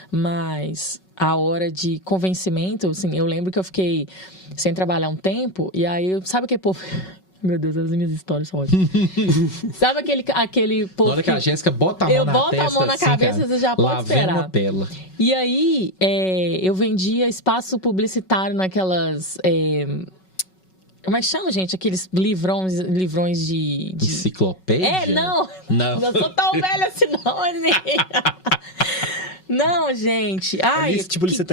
Mas a hora de convencimento, assim, eu lembro que eu fiquei sem trabalhar um tempo, e aí, sabe o que povo... Meu Deus, as minhas histórias são ótimas. Sabe aquele povo... Na hora que a Jéssica bota a mão na testa... Eu boto a mão na cabeça, cara, você já pode esperar. Tela. E aí, eu vendia espaço publicitário naquelas... Como é que chama, gente? Aqueles livrões de... Enciclopédia? Não. Não sou tão velha assim, não, Aninha. Não, gente. Lista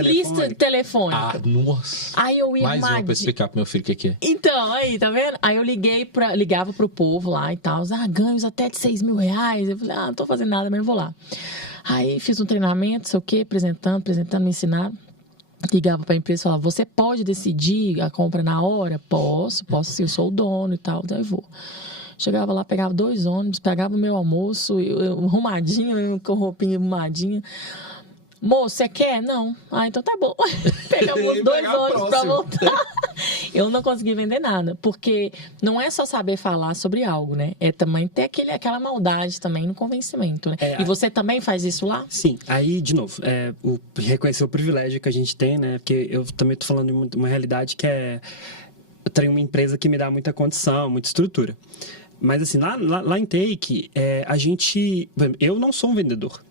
telefônica. Nossa. Aí eu ia mais uma pra explicar pro meu filho o que é. Então, aí, tá vendo? Aí eu ligava pro povo lá e tal. Ganhos até de R$6 mil. Eu falei, não tô fazendo nada, mas eu vou lá. Aí fiz um treinamento, sei o quê, apresentando, me ensinando. Ligava para a empresa e falava, você pode decidir a compra na hora? Posso sim, eu sou o dono e tal, então eu vou. Chegava lá, pegava 2 ônibus, pegava o meu almoço, eu arrumadinho, com roupinha arrumadinha. Moço, você quer? Não. Ah, então tá bom. Pegamos 2 ônibus pra voltar. Eu não consegui vender nada, porque não é só saber falar sobre algo, né? É também ter aquela maldade também no convencimento, né? E você também faz isso lá? Sim. Aí, de novo, reconhecer o privilégio que a gente tem, né? Porque eu também tô falando de uma realidade que eu tenho uma empresa que me dá muita condição, muita estrutura. Mas, assim, lá em Take, eu não sou um vendedor.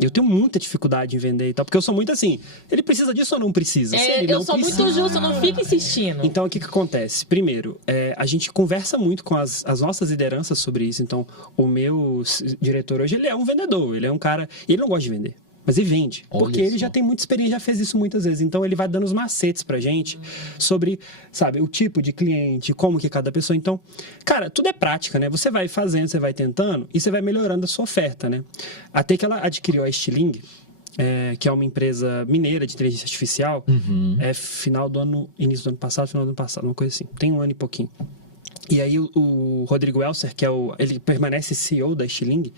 Eu tenho muita dificuldade em vender e tal, porque eu sou muito assim, ele precisa disso ou não precisa? Eu sou muito justo, eu não fico insistindo. Então, o que acontece? Primeiro, a gente conversa muito com as nossas lideranças sobre isso. Então, o meu diretor hoje, ele é um vendedor, ele é um cara, ele não gosta de vender. Mas ele vende, porque ele já tem muita experiência, já fez isso muitas vezes. Então, ele vai dando os macetes pra gente sobre, sabe, o tipo de cliente, como que cada pessoa... Então, cara, tudo é prática, né? Você vai fazendo, você vai tentando e você vai melhorando a sua oferta, né? Até que ela adquiriu a Stiling, que é uma empresa mineira de inteligência artificial, final do ano do ano passado, uma coisa assim. Tem 1 ano e pouquinho. E aí o Rodrigo Elser, que ele permanece CEO da Stiling,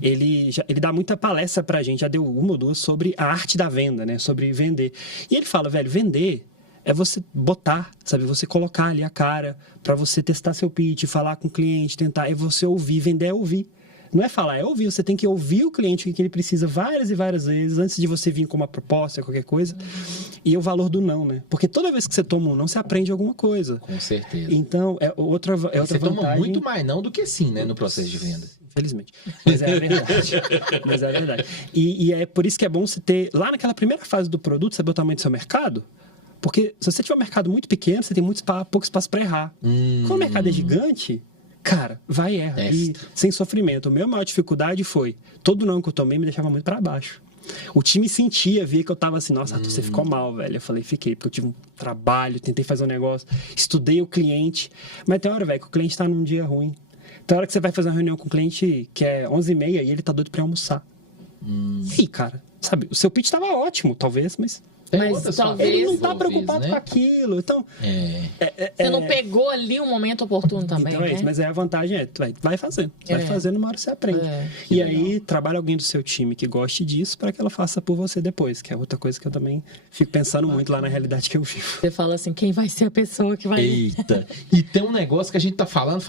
ele dá muita palestra pra gente, já deu 1 ou 2 sobre a arte da venda, né? Sobre vender. E ele fala, velho, vender é você botar, sabe? Você colocar ali a cara pra você testar seu pitch, falar com o cliente, tentar, é você ouvir, vender é ouvir. Não é falar, é ouvir. Você tem que ouvir o cliente, o que ele precisa várias e várias vezes, antes de você vir com uma proposta, qualquer coisa. E o valor do não, né? Porque toda vez que você toma um não, você aprende alguma coisa. Com certeza. Então, outra você vantagem... toma muito mais não do que sim, né? No processo de venda. Infelizmente. Mas é a verdade. E é por isso que é bom você ter, lá naquela primeira fase do produto, saber o tamanho do seu mercado. Porque se você tiver um mercado muito pequeno, você tem pouco espaço para errar. Como o mercado é gigante... Cara, vai errar. E sem sofrimento. A minha maior dificuldade foi... Todo não que eu tomei me deixava muito pra baixo. O time sentia, via que eu tava assim... Nossa, Arthur, você ficou mal, velho. Eu falei, fiquei. Porque eu tive um trabalho, tentei fazer um negócio. Estudei o cliente. Mas tem hora, velho, que o cliente tá num dia ruim. Tem hora que você vai fazer uma reunião com o cliente que é 11h30 e ele tá doido pra almoçar. E, cara, sabe? O seu pitch tava ótimo, talvez, mas talvez ele não tá preocupado, né, com aquilo. Então, você não pegou ali um momento oportuno também, então né? Isso, mas a vantagem vai fazendo. Vai fazendo, uma hora você aprende. E aí, trabalha alguém do seu time que goste disso para que ela faça por você depois, que é outra coisa que eu também fico pensando muito lá na realidade que eu vivo. Você fala assim, quem vai ser a pessoa que vai... Eita! E tem um negócio que a gente tá falando,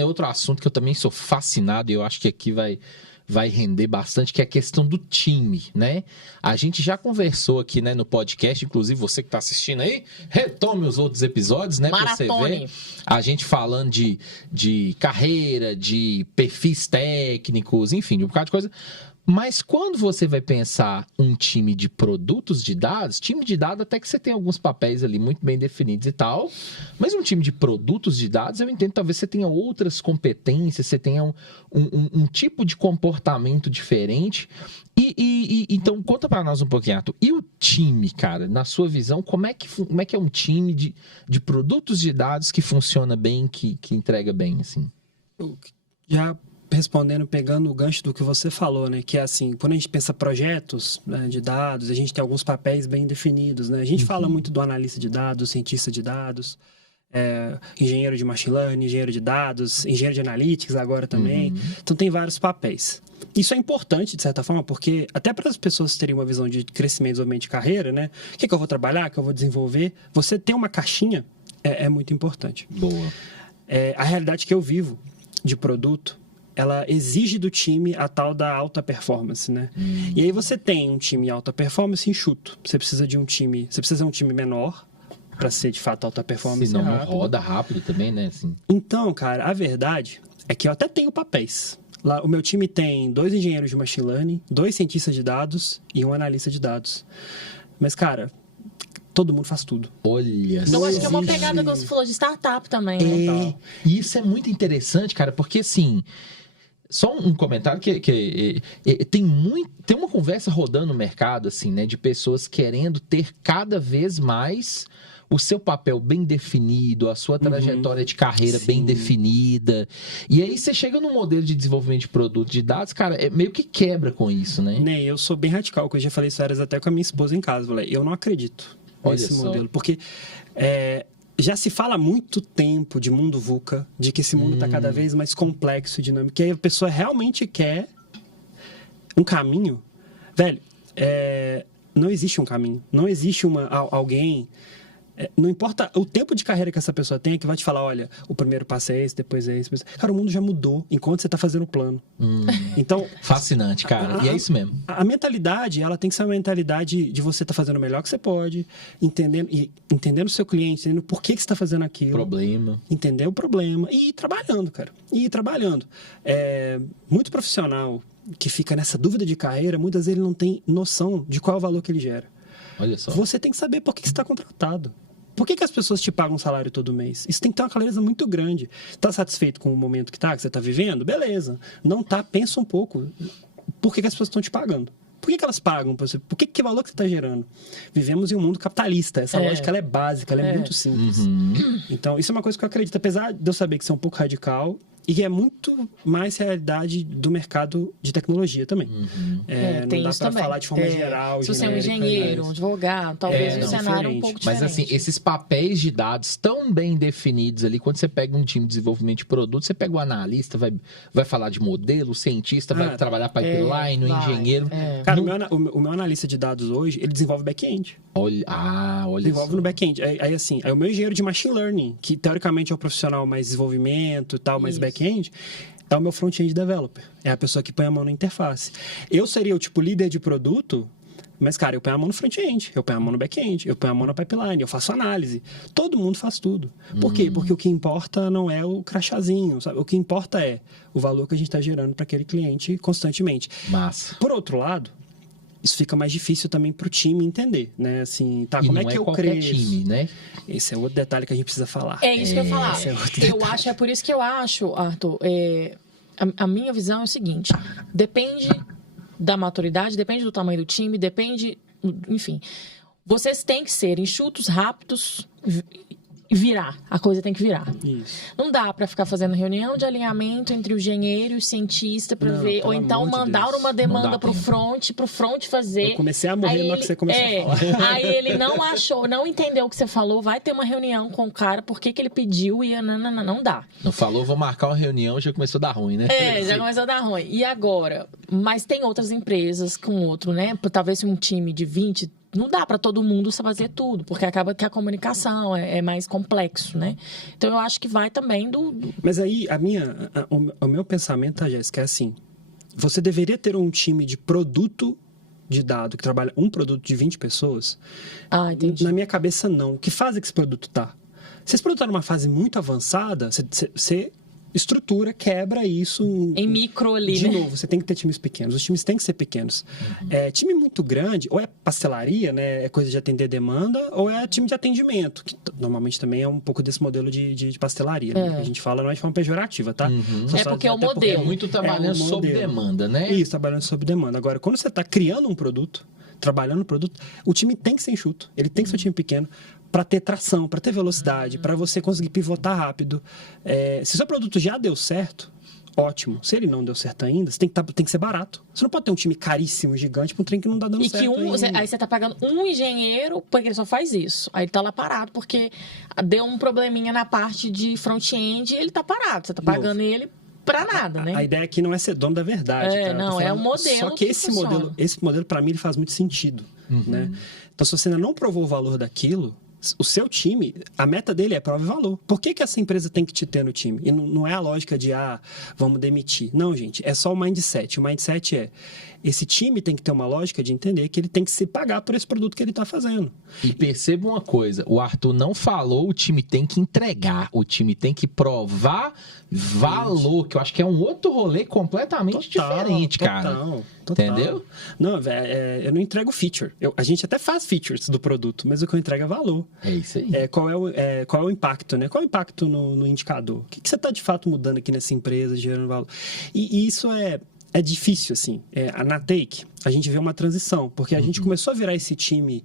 é outro assunto que eu também sou fascinado e eu acho que aqui vai render bastante, que é a questão do time, né? A gente já conversou aqui, né, no podcast, inclusive você que tá assistindo aí, retome os outros episódios, né? Pra você ver a gente falando de carreira, de perfis técnicos, enfim, de um bocado de coisa. Mas quando você vai pensar um time de produtos de dados, time de dados até que você tem alguns papéis ali muito bem definidos e tal, mas um time de produtos de dados, eu entendo, talvez você tenha outras competências, você tenha um tipo de comportamento diferente. Então, conta pra nós um pouquinho, Arthur. E o time, cara, na sua visão, como é que é um time de produtos de dados que funciona bem, que entrega bem, assim? Já respondendo, pegando o gancho do que você falou, né? Que é assim, quando a gente pensa projetos, né, de dados, a gente tem alguns papéis bem definidos, né? A gente fala muito do analista de dados, cientista de dados, engenheiro de machine learning, engenheiro de dados, engenheiro de analytics agora também. Então, tem vários papéis. Isso é importante, de certa forma, porque até para as pessoas terem uma visão de crescimento e desenvolvimento de carreira, né? O que eu vou trabalhar, o que eu vou desenvolver, você ter uma caixinha é muito importante. Boa. A realidade que eu vivo de produto, ela exige do time a tal da alta performance, né? E aí você tem um time alta performance enxuto. Você precisa de um time menor para ser de fato alta performance. Senão não roda rápido também, né? Assim. Então, cara, a verdade é que eu até tenho papéis. Lá, o meu time tem 2 engenheiros de machine learning, 2 cientistas de dados e 1 analista de dados. Mas, cara, todo mundo faz tudo. Olha, eu acho que é uma pegada que você falou de startup também, né? E isso é muito interessante, cara, porque assim, só um comentário que tem uma conversa rodando no mercado, assim, né, de pessoas querendo ter cada vez mais o seu papel bem definido, a sua trajetória de carreira bem definida. E aí você chega num modelo de desenvolvimento de produto de dados, cara, meio que quebra com isso, né? Eu sou bem radical, que eu já falei isso até com a minha esposa em casa. Eu não acredito nesse modelo, porque já se fala há muito tempo de mundo VUCA, de que esse mundo está cada vez mais complexo e dinâmico, que aí a pessoa realmente quer um caminho. Velho, não existe um caminho. Não existe alguém... não importa o tempo de carreira que essa pessoa tem, que vai te falar, olha, o primeiro passo é esse, depois é esse. Cara, o mundo já mudou enquanto você está fazendo o plano. Então, fascinante, cara. E é isso mesmo. A mentalidade, ela tem que ser uma mentalidade de você estar fazendo o melhor que você pode, entendendo o seu cliente, entendendo por que você está fazendo aquilo. Problema. Entender o problema e ir trabalhando, cara. E ir trabalhando. Muito profissional que fica nessa dúvida de carreira, muitas vezes ele não tem noção de qual é o valor que ele gera. Olha só. Você tem que saber por que você está contratado. Por que as pessoas te pagam um salário todo mês? Isso tem que ter uma clareza muito grande. Está satisfeito com o momento que você está vivendo? Beleza. Não tá, pensa um pouco. Por que as pessoas estão te pagando? Por que elas pagam para você? Que valor que você está gerando? Vivemos em um mundo capitalista. Essa lógica ela é básica, ela é muito simples. Então, isso é uma coisa que eu acredito. Apesar de eu saber que isso é um pouco radical, e é muito mais realidade do mercado de tecnologia também. Não dá para falar de forma geral. Se você é um engenheiro, um advogado, talvez um cenário um pouco diferente. Mas assim, esses papéis de dados tão bem definidos ali, quando você pega um time de desenvolvimento de produto, você pega o analista, vai falar de modelo, o cientista vai trabalhar pipeline, o engenheiro. Cara, o meu analista de dados hoje, ele desenvolve back-end. Olha desenvolve só. no back-end. Aí o meu engenheiro de machine learning, que teoricamente é o profissional mais desenvolvimento e tal, mais back-end, é o meu front-end developer. É a pessoa que põe a mão na interface. Eu seria o tipo líder de produto, mas, cara, eu ponho a mão no front-end, eu ponho a mão no back-end, eu ponho a mão na pipeline, eu faço análise. Todo mundo faz tudo. Por quê? Porque o que importa não é o crachazinho, sabe? O que importa é o valor que a gente está gerando para aquele cliente constantemente. Massa. Por outro lado, isso fica mais difícil também para o time entender, né? Assim, tá, como é que eu cresço? Time, né? Esse é outro detalhe que a gente precisa falar. É isso que eu ia falar. É por isso que eu acho, Arthur, a minha visão é o seguinte, depende da maturidade, depende do tamanho do time, depende, enfim, vocês têm que ser enxutos, rápidos, virar. A coisa tem que virar. Isso. Não dá para ficar fazendo reunião de alinhamento entre o engenheiro e o cientista para ver, ou então mandar uma demanda pro front fazer. Eu comecei a morrer na hora que você começou a falar. Aí ele não entendeu o que você falou, vai ter uma reunião com o cara, por que ele pediu e não dá. Não falou, vou marcar uma reunião, já começou a dar ruim, né? Já começou a dar ruim. E agora? Mas tem outras empresas com outro, né? Talvez um time de 20, não dá para todo mundo fazer tudo, porque acaba que a comunicação é mais complexo, né? Então, eu acho que vai também do... Mas aí, o meu pensamento, tá, Jéssica, é assim, você deveria ter um time de produto de dado, que trabalha um produto de 20 pessoas. Entendi. Na minha cabeça, não. Que fase que esse produto tá? Se esse produto tá numa fase muito avançada, você estrutura, quebra isso em micro ali, de novo, você tem que ter times pequenos. Os times têm que ser pequenos. Time muito grande, ou é pastelaria, né? É coisa de atender demanda, ou é time de atendimento, que normalmente também é um pouco desse modelo de pastelaria. Né? A gente fala não é de forma pejorativa, tá? Porque é o modelo. É muito trabalhando sob demanda, né? Isso, trabalhando sob demanda. Agora, quando você está criando um produto, trabalhando no produto, o time tem que ser enxuto. Ele tem que ser um time pequeno para ter tração, para ter velocidade, para você conseguir pivotar rápido. Se o seu produto já deu certo, ótimo. Se ele não deu certo ainda, você tem que ser barato. Você não pode ter um time caríssimo, gigante, para um trem que não está dando certo. Aí você está pagando um engenheiro porque ele só faz isso. Aí ele está lá parado porque deu um probleminha na parte de front-end e ele está parado. Você está pagando ele para nada, né? A ideia aqui não é ser dono da verdade. Cara. Não, é um modelo. Só que esse modelo para mim, ele faz muito sentido. Né? Então, se você ainda não provou o valor daquilo, o seu time, a meta dele é prova e valor. Por que essa empresa tem que te ter no time? E não é a lógica de, vamos demitir. Não, gente, é só o mindset. O mindset é, esse time tem que ter uma lógica de entender que ele tem que se pagar por esse produto que ele está fazendo. E perceba uma coisa, o Arthur não falou, o time tem que entregar, o time tem que provar valor, que eu acho que é um outro rolê completamente diferente, cara. Total. Entendeu? Não, eu não entrego feature. A gente até faz features do produto, mas o que eu entrego é valor. É isso aí. Qual é o impacto, né? Qual é o impacto no indicador? O que você está de fato mudando aqui nessa empresa, gerando valor? E isso é difícil, assim. Na Take, a gente vê uma transição, porque a gente começou a virar esse time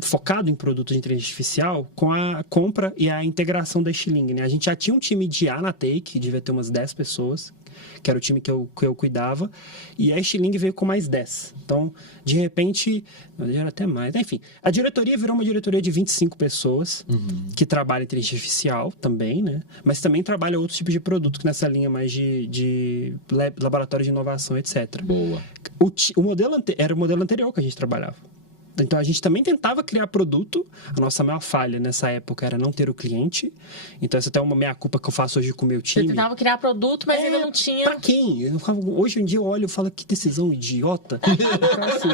focado em produtos de inteligência artificial com a compra e a integração da Stiling, né? A gente já tinha um time de A na Take, devia ter umas 10 pessoas, que era o time que eu cuidava, e a Stiling veio com mais 10. Então, de repente, era até mais. Enfim, a diretoria virou uma diretoria de 25 pessoas, que trabalha em inteligência artificial também, né? Mas também trabalha outros tipos de produtos nessa linha mais de laboratório de inovação, etc. Boa. O modelo era o modelo anterior que a gente trabalhava. Então, a gente também tentava criar produto. A nossa maior falha nessa época era não ter o cliente. Então, essa é até uma meia-culpa que eu faço hoje com o meu time. Você tentava criar produto, mas ainda não tinha... Pra quem? Hoje em dia eu olho e falo, que decisão idiota.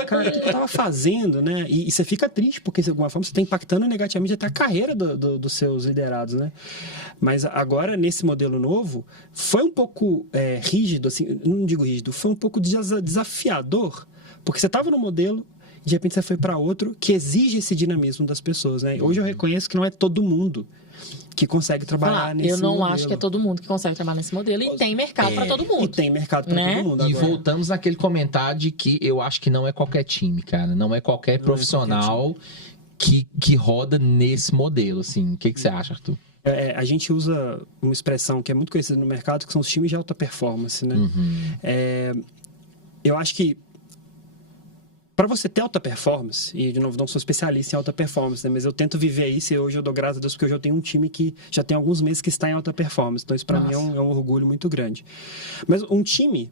Cara, o que eu tava fazendo, né? E você fica triste, porque de alguma forma você tá impactando negativamente até a carreira dos seus liderados, né? Mas agora, nesse modelo novo, foi um pouco rígido, assim, não digo rígido, foi um pouco desafiador, porque você tava no modelo, de repente você foi para outro que exige esse dinamismo das pessoas, né? Hoje eu reconheço que não é todo mundo que consegue trabalhar nesse modelo. Eu não acho que é todo mundo que consegue trabalhar nesse modelo. E tem mercado para todo mundo. E tem mercado para todo mundo. E voltamos naquele comentário de que eu acho que não é qualquer time, cara. Não é qualquer profissional que roda nesse modelo, assim. O que você acha, Arthur? A gente usa uma expressão que é muito conhecida no mercado, que são os times de alta performance, né? Eu acho que para você ter alta performance, e de novo, não sou especialista em alta performance, né, mas eu tento viver isso e hoje eu dou graças a Deus porque hoje eu tenho um time que já tem alguns meses que está em alta performance. Então isso para mim é um orgulho muito grande. Mas um time,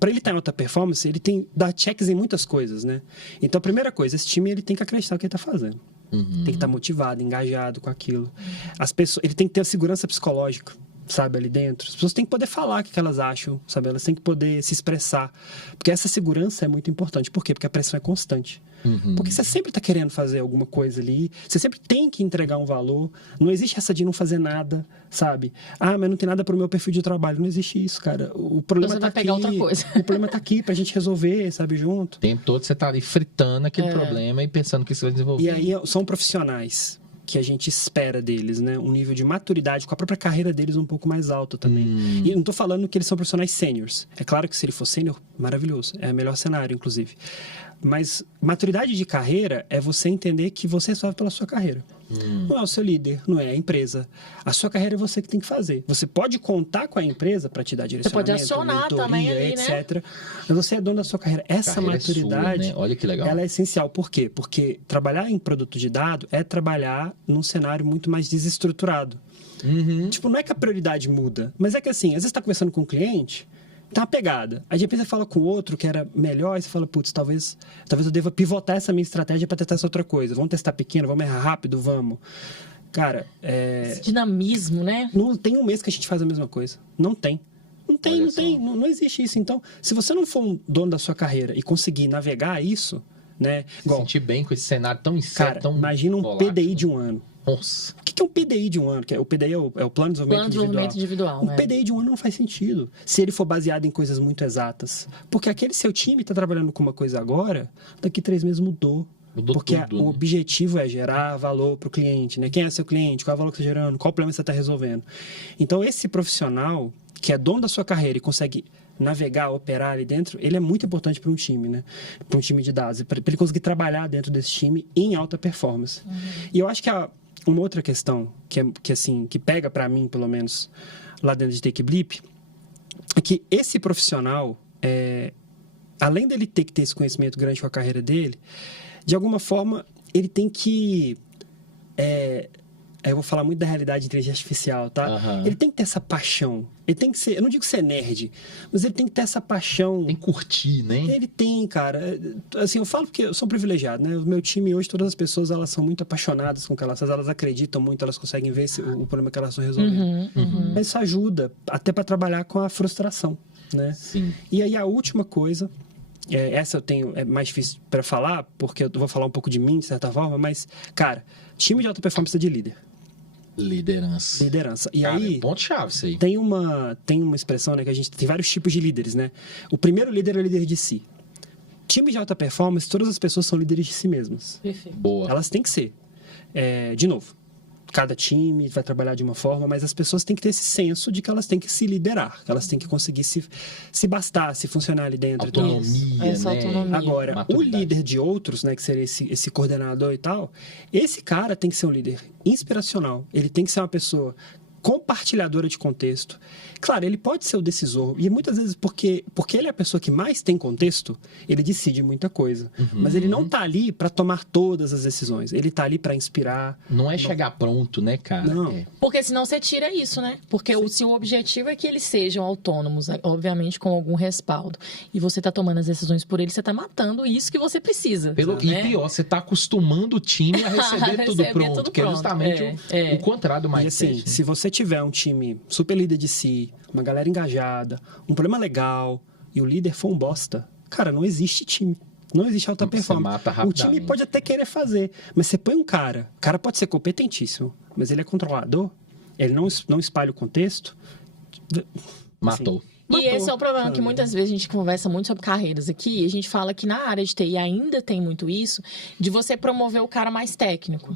para ele estar em alta performance, ele tem que dar checks em muitas coisas, né? Então a primeira coisa, esse time ele tem que acreditar no que ele está fazendo. Tem que estar motivado, engajado com aquilo. As pessoas, ele tem que ter a segurança psicológica, sabe, ali dentro. As pessoas têm que poder falar o que elas acham, sabe? Elas têm que poder se expressar. Porque essa segurança é muito importante. Por quê? Porque a pressão é constante. Porque você sempre está querendo fazer alguma coisa ali, você sempre tem que entregar um valor. Não existe essa de não fazer nada, sabe? Ah, mas não tem nada para o meu perfil de trabalho. Não existe isso, cara. O problema está aqui. Outra coisa. O problema está aqui para a gente resolver, sabe, junto. O tempo todo você está ali fritando aquele problema e pensando que você vai desenvolver. E aí são profissionais que a gente espera deles, né? Um nível de maturidade com a própria carreira deles um pouco mais alto também. E eu não tô falando que eles são profissionais sêniors. É claro que se ele for sênior, maravilhoso. É o melhor cenário, inclusive. Mas maturidade de carreira é você entender que você resolve pela sua carreira. Não é o seu líder, não é a empresa. A sua carreira é você que tem que fazer. Você pode contar com a empresa para te dar direcionamento, você pode acionar mentoria, também ali, etc. Né? Mas você é dono da sua carreira. Essa carreira maturidade, é sua, né? Olha que legal. Ela é essencial. Por quê? Porque trabalhar em produto de dado é trabalhar num cenário muito mais desestruturado. Tipo, não é que a prioridade muda, mas é que assim, às vezes você está conversando com um cliente, tá uma pegada. Aí depois você fala com outro que era melhor e você fala, putz, talvez eu deva pivotar essa minha estratégia para testar essa outra coisa. Vamos testar pequeno, vamos errar rápido, vamos. Cara, esse dinamismo, né? Não tem um mês que a gente faz a mesma coisa. Não tem. Não existe isso. Então, se você não for um dono da sua carreira e conseguir navegar isso, né? Igual, sentir bem com esse cenário tão incerto, cara, tão imagina um volátil, PDI de um ano. Nossa. O que é um PDI de um ano? O PDI é o Plano de Desenvolvimento Individual. Um PDI de um ano não faz sentido se ele for baseado em coisas muito exatas. Porque aquele seu time está trabalhando com uma coisa agora, daqui 3 meses mudou. Porque tudo, o objetivo é gerar valor para o cliente, né? Quem é seu cliente? Qual é o valor que você está gerando? Qual o problema que você está resolvendo? Então, esse profissional que é dono da sua carreira e consegue navegar, operar ali dentro, ele é muito importante para um time, né? Para um time de dados, para ele conseguir trabalhar dentro desse time em alta performance. E eu acho que uma outra questão que pega para mim, pelo menos, lá dentro de TakeBlip, é que esse profissional, além dele ter que ter esse conhecimento grande com a carreira dele, de alguma forma, ele tem que... eu vou falar muito da realidade de inteligência artificial, tá? Ele tem que ter essa paixão. Ele tem que ser... Eu não digo ser nerd, mas ele tem que ter essa paixão. Tem que curtir, né? Ele tem, cara. Assim, eu falo porque eu sou um privilegiado, né? O meu time hoje, todas as pessoas, elas são muito apaixonadas com o que elas fazem. Elas acreditam muito, elas conseguem ver o problema que elas estão resolvendo. Mas isso ajuda até para trabalhar com a frustração, né? Sim. E aí, a última coisa... essa eu tenho... É mais difícil para falar, porque eu vou falar um pouco de mim, de certa forma, mas, cara, time de alta performance é de líder. Liderança. E cara, aí, ponto-chave isso aí. Tem uma expressão, né, que a gente tem vários tipos de líderes, né? O primeiro líder é o líder de si. Time de alta performance, todas as pessoas são líderes de si mesmas. Perfeito. Boa. Elas têm que ser. De novo, cada time vai trabalhar de uma forma, mas as pessoas têm que ter esse senso de que elas têm que se liderar, que elas têm que conseguir se bastar, se funcionar ali dentro. Autonomia, essa autonomia. Agora, Maturidade. o líder de outros, né, que seria esse coordenador e tal, esse cara tem que ser um líder inspiracional, ele tem que ser uma pessoa compartilhadora de contexto. Claro, ele pode ser o decisor, e muitas vezes porque ele é a pessoa que mais tem contexto, ele decide muita coisa. Mas ele não tá ali para tomar todas as decisões, ele tá ali para inspirar. Não é chegar pronto, né, cara? Não. Porque senão você tira isso, né? Porque se o objetivo é que eles sejam autônomos, obviamente com algum respaldo, e você tá tomando as decisões por eles, você tá matando isso que você precisa. E pior, você tá acostumando o time a receber tudo Receber pronto, tudo que é pronto. justamente o contrário do E mindset. assim, se você tiver um time super líder de si, uma galera engajada, um problema legal, e o líder for um bosta, cara, não existe time. Não existe alta Você performance. mata O rapidamente. time pode até querer fazer, mas você põe um cara, o cara pode ser competentíssimo, mas ele é controlador, ele não espalha o contexto. Matou. E esse é o problema, sabe? que muitas vezes a gente conversa muito sobre carreiras aqui, e a gente fala que na área de TI ainda tem muito isso, de você promover o cara mais técnico.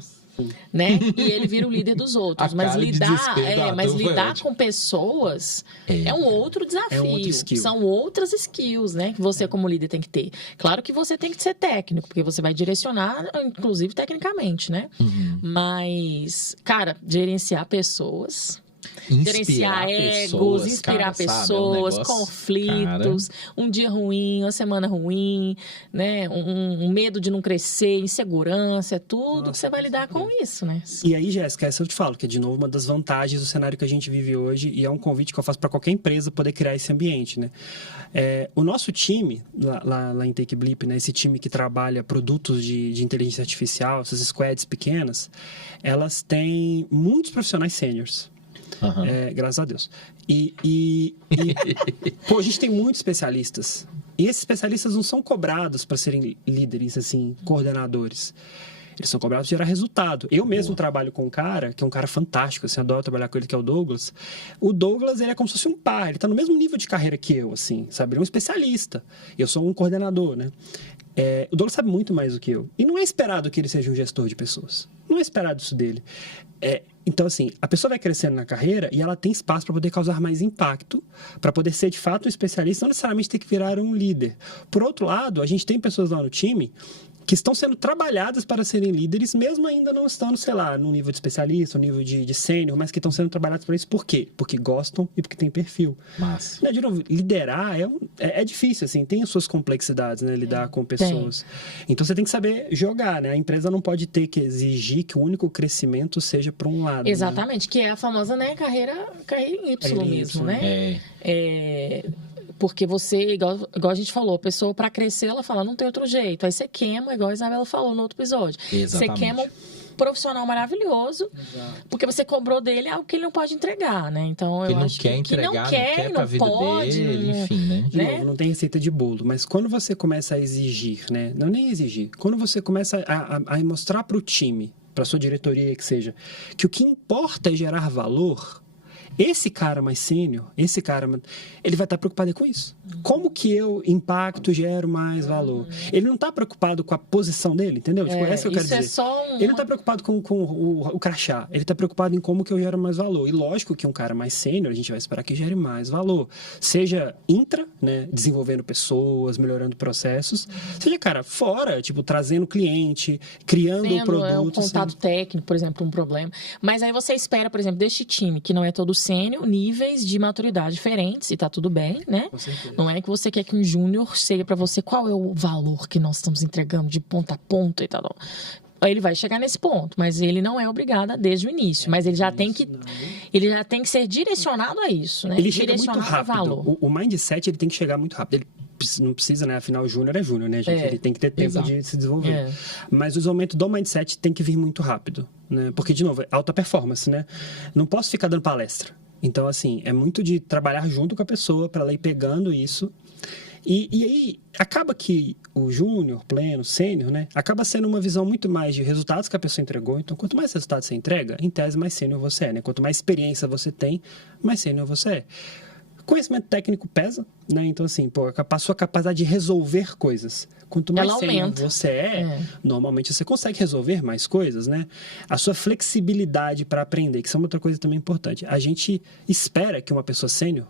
Né? E ele vira o líder dos outros. A Mas cara de lidar, desespero da mas Adão foi lidar ótimo. com pessoas é um outro desafio. É um outro skill. São outras skills, né? Que você, como líder, tem que ter. Claro que você tem que ser técnico, porque você vai direcionar, inclusive, tecnicamente, né? Mas, cara, gerenciar pessoas. Gerenciar egos, inspirar pessoas, conflitos, um dia ruim, uma semana ruim, né? Um medo de não crescer, insegurança, é tudo que você vai lidar com isso, né? E aí, Jéssica, essa eu te falo, que é de novo uma das vantagens do cenário que a gente vive hoje, e é um convite que eu faço para qualquer empresa poder criar esse ambiente, né? O nosso time, lá em TakeBlip, né? Esse time que trabalha produtos de inteligência artificial, essas squads pequenas, elas têm muitos profissionais sêniors. Graças a Deus. Pô, a gente tem muitos especialistas. E esses especialistas não são cobrados para serem líderes, assim, coordenadores. Eles são cobrados para gerar resultado. Eu mesmo trabalho com um cara, que é um cara fantástico, assim, adoro trabalhar com ele, que é o Douglas. O Douglas, ele é como se fosse um par, ele tá no mesmo nível de carreira que eu, assim, sabe? Ele é um especialista. Eu sou um coordenador, né? O Douglas sabe muito mais do que eu. E não é esperado que ele seja um gestor de pessoas. Não é esperado isso dele. Então, assim, a pessoa vai crescendo na carreira e ela tem espaço para poder causar mais impacto, para poder ser, de fato, um especialista, não necessariamente ter que virar um líder. Por outro lado, a gente tem pessoas lá no time que estão sendo trabalhadas para serem líderes, mesmo ainda não estando, sei lá, no nível de especialista, no nível de sênior, mas que estão sendo trabalhadas para isso. Por quê? Porque gostam e porque tem perfil. Massa. Né, de novo, liderar é difícil, assim, tem as suas complexidades, né? Lidar com pessoas. Então, você tem que saber jogar, né? A empresa não pode ter que exigir que o único crescimento seja para um lado. Exatamente, né? Que é a famosa, né, carreira em Y mesmo, né? Porque você, igual a gente falou, a pessoa para crescer, ela fala, não tem outro jeito. Aí você queima, igual a Isabela falou no outro episódio. Exatamente. Você queima um profissional maravilhoso, porque você cobrou dele algo que ele não pode entregar, né? Então, eu acho que entregar, não quer pra vida pode, dele, enfim, né? De novo, não tem receita de bolo, mas quando você começa a exigir, né? Não nem exigir, quando você começa a mostrar para o time, para sua diretoria que seja, que o que importa é gerar valor, esse cara mais sênior, ele vai estar preocupado com isso. Como que eu impacto, gero mais valor? Ele não está preocupado com a posição dele, entendeu? Tipo, essa que eu quero dizer. Ele não está preocupado com o crachá. Ele está preocupado em como que eu gero mais valor. E lógico que um cara mais sênior, a gente vai esperar que gere mais valor. Seja né, desenvolvendo pessoas, melhorando processos. Seja, cara, fora, tipo, trazendo cliente, criando o produto. Um contato técnico, por exemplo, um problema. Mas aí você espera, por exemplo, deste time, que não é todo sênior, níveis de maturidade diferentes, e tá tudo bem, né? Com certeza. Não é que você quer que um júnior chegue pra você, qual é o valor que nós estamos entregando de ponta a ponta e tal. Ele vai chegar nesse ponto, mas ele não é obrigado desde o início. Mas ele já tem que ser direcionado a isso, né? Ele chega muito rápido. Valor. O mindset, ele tem que chegar muito rápido. Ele não precisa, né? Afinal, o júnior é júnior, né, gente? Ele tem que ter tempo de se desenvolver. Mas o desenvolvimento do mindset tem que vir muito rápido, né? Porque, de novo, é alta performance, né? Não posso ficar dando palestra. Então, assim, é muito de trabalhar junto com a pessoa para ela ir pegando isso. E aí, acaba que o júnior, pleno, sênior, né? Acaba sendo uma visão muito mais de resultados que a pessoa entregou. Então, quanto mais resultados você entrega, em tese, mais sênior você é, né? Quanto mais experiência você tem, mais sênior você é. Conhecimento técnico pesa, né? Então, assim, a sua capacidade de resolver coisas. Quanto mais sênior você normalmente você consegue resolver mais coisas, né? A sua flexibilidade para aprender, que isso é outra coisa também importante. A gente espera que uma pessoa sênior,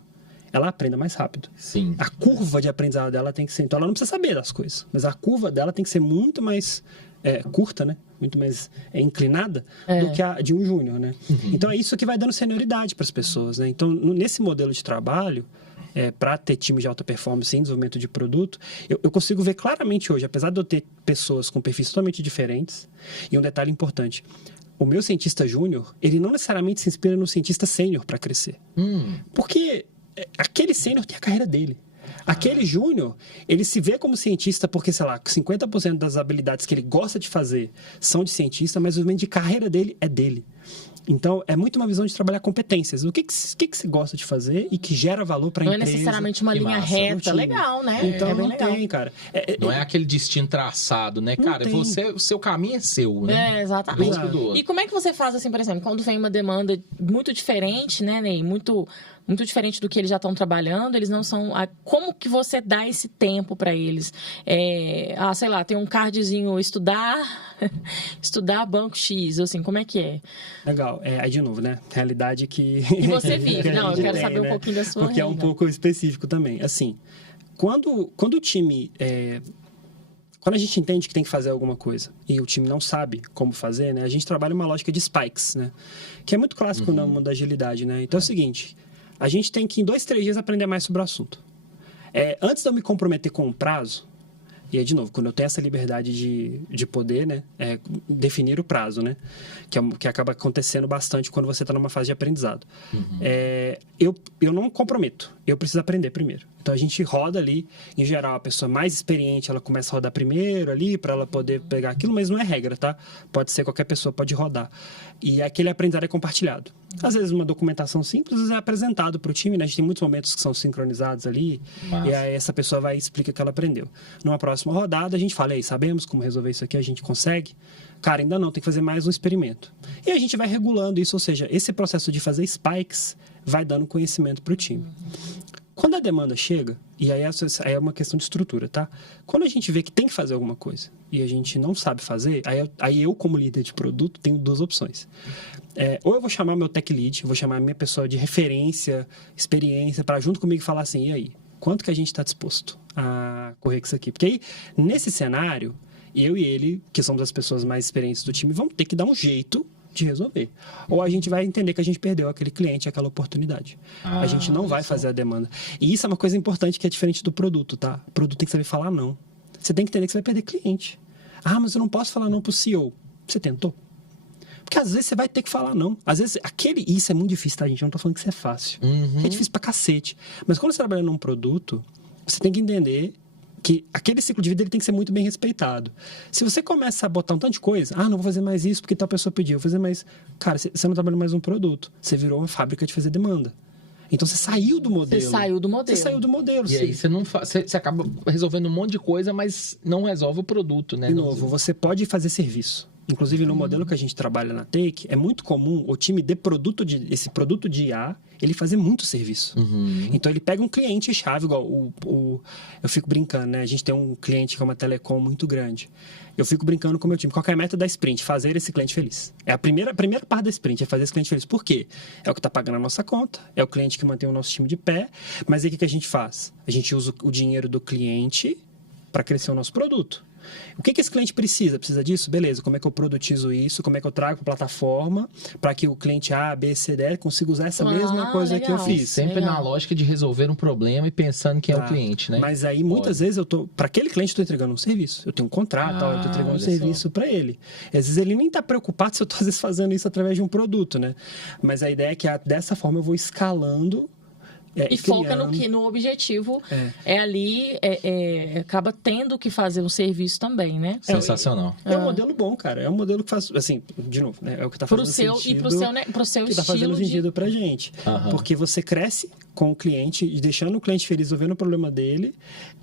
ela aprenda mais rápido. Sim. A curva de aprendizado dela tem que ser... Então, ela não precisa saber das coisas, mas a curva dela tem que ser muito mais curta, né? Muito mais inclinada do que a de um júnior, né? Então, é isso que vai dando senioridade para as pessoas, né? Então, nesse modelo de trabalho, para ter time de alta performance em desenvolvimento de produto, eu consigo ver claramente hoje, apesar de eu ter pessoas com perfis totalmente diferentes, e um detalhe importante, o meu cientista júnior, ele não necessariamente se inspira no cientista sênior para crescer. Porque aquele sênior tem a carreira dele. Aquele júnior, ele se vê como cientista porque, sei lá, 50% das habilidades que ele gosta de fazer são de cientista, mas o desenvolvimento de carreira dele é dele. Então, é muito uma visão de trabalhar competências. O que você gosta de fazer e que gera valor para a empresa. Não é necessariamente uma linha reta. Legal, né? Então, não tem, cara. Não é aquele destino traçado, né? Cara, o seu caminho é seu, né? Exatamente. E como é que você faz, assim, por exemplo, quando vem uma demanda muito diferente, né, Ney? Muito diferente do que eles já estão trabalhando, eles não são... Como que você dá esse tempo para eles? Sei lá, tem um cardzinho, estudar banco X, assim, como é que é? Legal. Aí, de novo, né? Realidade que... E você vive. Não, eu quero saber um pouquinho da sua Porque é um pouco específico também. Assim, quando o time... Quando a gente entende que tem que fazer alguma coisa e o time não sabe como fazer, né? A gente trabalha uma lógica de spikes, né? Que é muito clássico no mundo da agilidade, né? Então é o seguinte... A gente tem que, em 2, 3 dias, aprender mais sobre o assunto. Antes de eu me comprometer com um prazo, e aí, de novo, quando eu tenho essa liberdade de poder, né, definir o prazo, né, que acaba acontecendo bastante quando você está numa fase de aprendizado. Eu não me comprometo, eu preciso aprender primeiro. Então, a gente roda ali, em geral, a pessoa mais experiente, ela começa a rodar primeiro ali, para ela poder pegar aquilo, mas não é regra, tá? Pode ser qualquer pessoa, pode rodar. E aquele aprendizado é compartilhado. Às vezes, uma documentação simples, às vezes é apresentado para o time, né? A gente tem muitos momentos que são sincronizados ali, e aí essa pessoa vai e explica o que ela aprendeu. Numa próxima rodada, a gente fala, sabemos como resolver isso aqui, a gente consegue? Cara, ainda não, tem que fazer mais um experimento. E a gente vai regulando isso, ou seja, esse processo de fazer spikes vai dando conhecimento para o time. Quando a demanda chega, e aí é uma questão de estrutura, tá? Quando a gente vê que tem que fazer alguma coisa e a gente não sabe fazer, aí eu, como líder de produto, tenho 2 opções. Ou eu vou chamar meu tech lead, vou chamar a minha pessoa de referência, experiência, para junto comigo falar assim, e aí, quanto que a gente está disposto a correr com isso aqui? Porque aí, nesse cenário, eu e ele, que somos as pessoas mais experientes do time, vamos ter que dar um jeito de resolver. Ou a gente vai entender que a gente perdeu aquele cliente, aquela oportunidade. A gente não vai fazer a demanda. E isso é uma coisa importante que é diferente do produto, tá? O produto tem que saber falar não. Você tem que entender que você vai perder cliente. Mas eu não posso falar não pro CEO. Você tentou? Porque às vezes você vai ter que falar não. Às vezes, isso é muito difícil, tá, gente? Eu não tô falando que isso é fácil. É difícil pra cacete. Mas quando você trabalha num produto, você tem que entender que aquele ciclo de vida ele tem que ser muito bem respeitado. Se você começa a botar um tanto de coisa, não vou fazer mais isso porque tal pessoa pediu, vou fazer mais... Cara, você não trabalha mais num produto, você virou uma fábrica de fazer demanda. Então você saiu do modelo. Você saiu do modelo. E aí você acaba resolvendo um monte de coisa, mas não resolve o produto, né? De novo, você pode fazer serviço. Inclusive, no modelo que a gente trabalha na Take, é muito comum o time de esse produto de IA, ele fazer muito serviço. Então, ele pega um cliente-chave, igual eu fico brincando, né? A gente tem um cliente que é uma telecom muito grande. Eu fico brincando com o meu time. Qual que é a meta da sprint? Fazer esse cliente feliz. A primeira parte da sprint é fazer esse cliente feliz. Por quê? É o que está pagando a nossa conta, é o cliente que mantém o nosso time de pé, mas aí o que a gente faz? A gente usa o dinheiro do cliente para crescer o nosso produto. O que esse cliente precisa? Precisa disso? Beleza, como é que eu produtizo isso? Como é que eu trago para a plataforma para que o cliente A, B, C, D consiga usar essa mesma coisa legal. Que eu fiz? Sempre na lógica de resolver um problema e pensando que é o cliente, né? Mas aí, muitas vezes, para aquele cliente, eu estou entregando um serviço. Eu tenho um contrato, eu estou entregando um serviço para ele. Às vezes, ele nem está preocupado se eu estou, às vezes, fazendo isso através de um produto, né? Mas a ideia é que, dessa forma, eu vou escalando e foca no objetivo. Ali, acaba tendo que fazer um serviço também, né? Sensacional. É um modelo bom, cara. É um modelo que faz, assim, de novo, né? É o que está fazendo sentido. E pro seu que está fazendo sentido pra gente. Porque você cresce com o cliente, deixando o cliente feliz, resolvendo o problema dele,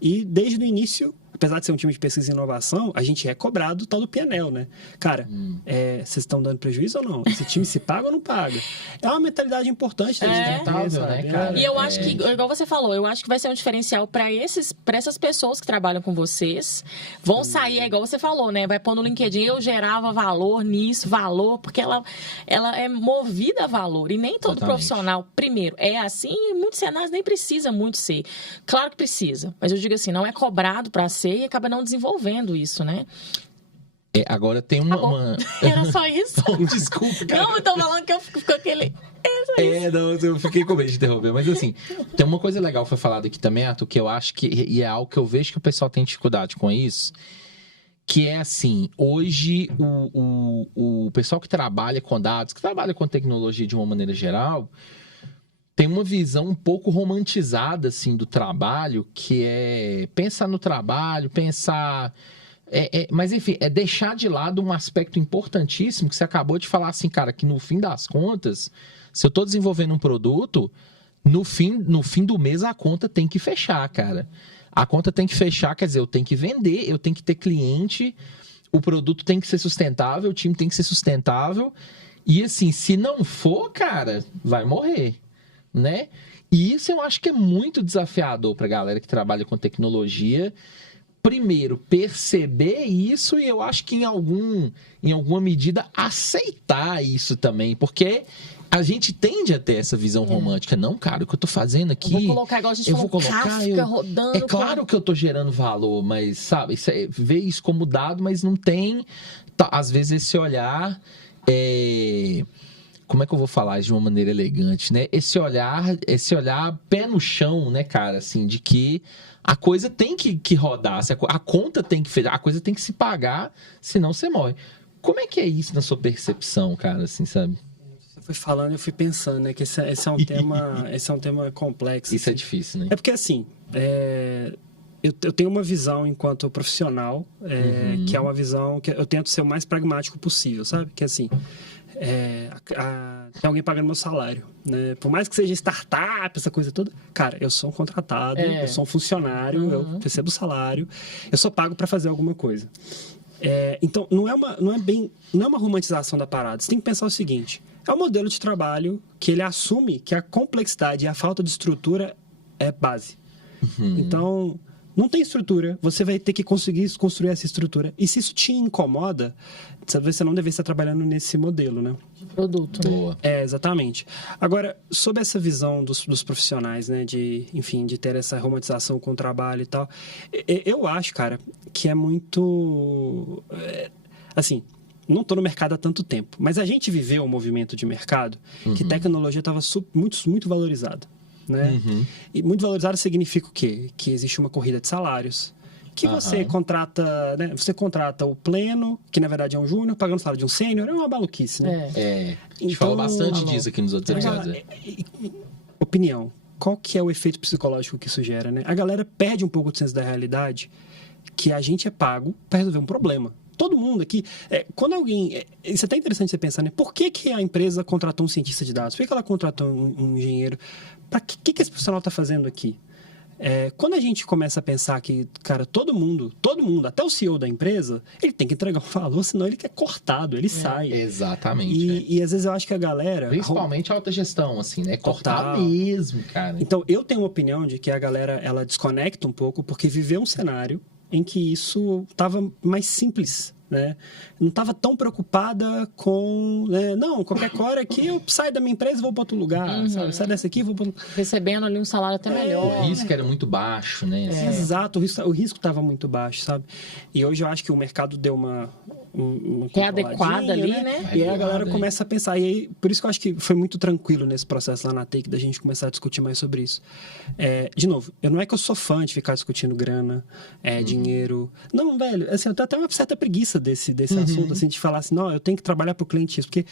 e desde o início, apesar de ser um time de pesquisa e inovação, a gente é cobrado tal do PNL, né? Cara, vocês estão dando prejuízo ou não? Esse time se paga ou não paga? É uma mentalidade importante da gente ter, né, cara? E eu acho que, igual você falou, eu acho que vai ser um diferencial para essas pessoas que trabalham com vocês. Vão sair, igual você falou, né? Vai pôr no LinkedIn, eu gerava valor nisso, porque ela é movida a valor. E nem todo profissional, primeiro, é assim, e muitos cenários nem precisa muito ser. Claro que precisa, mas eu digo assim, não é cobrado para ser e acaba não desenvolvendo isso, né? Agora tem uma... Era só isso? Desculpa, cara. Não, eu tô falando que eu fico com aquele... Não, eu fiquei com medo de interromper. Mas assim, tem uma coisa legal que foi falada aqui também, Arthur, que eu acho que... E é algo que eu vejo que o pessoal tem dificuldade com isso, que é assim, hoje o pessoal que trabalha com dados, que trabalha com tecnologia de uma maneira geral, tem uma visão um pouco romantizada, assim, do trabalho, que é pensar no trabalho, pensar... mas, enfim, é deixar de lado um aspecto importantíssimo que você acabou de falar, assim, cara, que no fim das contas, se eu estou desenvolvendo um produto, no fim do mês a conta tem que fechar, cara. A conta tem que fechar, quer dizer, eu tenho que vender, eu tenho que ter cliente, o produto tem que ser sustentável, o time tem que ser sustentável. E, assim, se não for, cara, vai morrer, né? E isso eu acho que é muito desafiador para a galera que trabalha com tecnologia. Primeiro, perceber isso e eu acho que em alguma medida aceitar isso também, porque a gente tende a ter essa visão romântica. Não, cara, o que eu tô fazendo aqui... Eu vou colocar, igual a gente falou, Kafka rodando... É claro que eu tô gerando valor, mas, sabe, vê isso como dado, mas não tem, às vezes, esse olhar... Como é que eu vou falar isso de uma maneira elegante, né? Esse olhar pé no chão, né, cara, assim, de que a coisa tem que rodar, a conta tem que fechar, a coisa tem que se pagar, senão você morre. Como é que é isso na sua percepção, cara, assim, sabe? Você foi falando, eu fui pensando, né, que esse é um tema complexo. Isso assim. É difícil, né? É porque, assim, eu tenho uma visão enquanto profissional, que é uma visão que eu tento ser o mais pragmático possível, sabe? Que, assim... tem alguém pagando meu salário, né? Por mais que seja startup, essa coisa toda, cara, eu sou um contratado, eu sou um funcionário, eu recebo salário, eu só pago para fazer alguma coisa. Então, não é uma romantização da parada. Você tem que pensar o seguinte: é um modelo de trabalho que ele assume que a complexidade e a falta de estrutura é base. Então, não tem estrutura, você vai ter que conseguir construir essa estrutura. E se isso te incomoda, você não deve estar trabalhando nesse modelo, né? De produto. Boa. Exatamente. Agora, sobre essa visão dos profissionais, né? De ter essa romantização com o trabalho e tal, eu acho, cara, que é muito... assim, não estou no mercado há tanto tempo, mas a gente viveu um movimento de mercado que tecnologia estava muito valorizada. Né? E muito valorizado significa o quê? Que existe uma corrida de salários. Que você contrata, né? Você contrata o pleno, que na verdade é um júnior, pagando o salário de um sênior, é uma maluquice, né? A gente falou bastante disso aqui nos outros episódios. Opinião. Qual que é o efeito psicológico que isso gera, né? A galera perde um pouco do senso da realidade, que a gente é pago para resolver um problema. Todo mundo aqui... quando alguém... isso é até interessante você pensar, né? Por que a empresa contratou um cientista de dados? Por que ela contratou um engenheiro? Para que esse profissional está fazendo aqui? Quando a gente começa a pensar que, cara, todo mundo, até o CEO da empresa, ele tem que entregar um valor, senão ele é cortado, ele sai. Exatamente. E às vezes eu acho que a galera... Principalmente a alta gestão, assim, né? Cortar mesmo, cara. Então, eu tenho uma opinião de que a galera, ela desconecta um pouco, porque viveu um cenário em que isso estava mais simples, né? Não estava tão preocupada com... né? Não, qualquer hora aqui eu saio da minha empresa e vou para outro lugar, sabe? Saio dessa aqui e vou para... Recebendo ali um salário até melhor. O risco era muito baixo, né? Exato, o risco estava muito baixo, sabe? E hoje eu acho que o mercado deu uma que é adequada ali, né? E aí a galera começa a pensar. E aí, por isso que eu acho que foi muito tranquilo nesse processo lá na Take da gente começar a discutir mais sobre isso. De novo, não é que eu sou fã de ficar discutindo grana, dinheiro. Não, velho, assim, eu tenho até uma certa preguiça desse assunto, assim, de falar assim, não, eu tenho que trabalhar pro cliente isso. Porque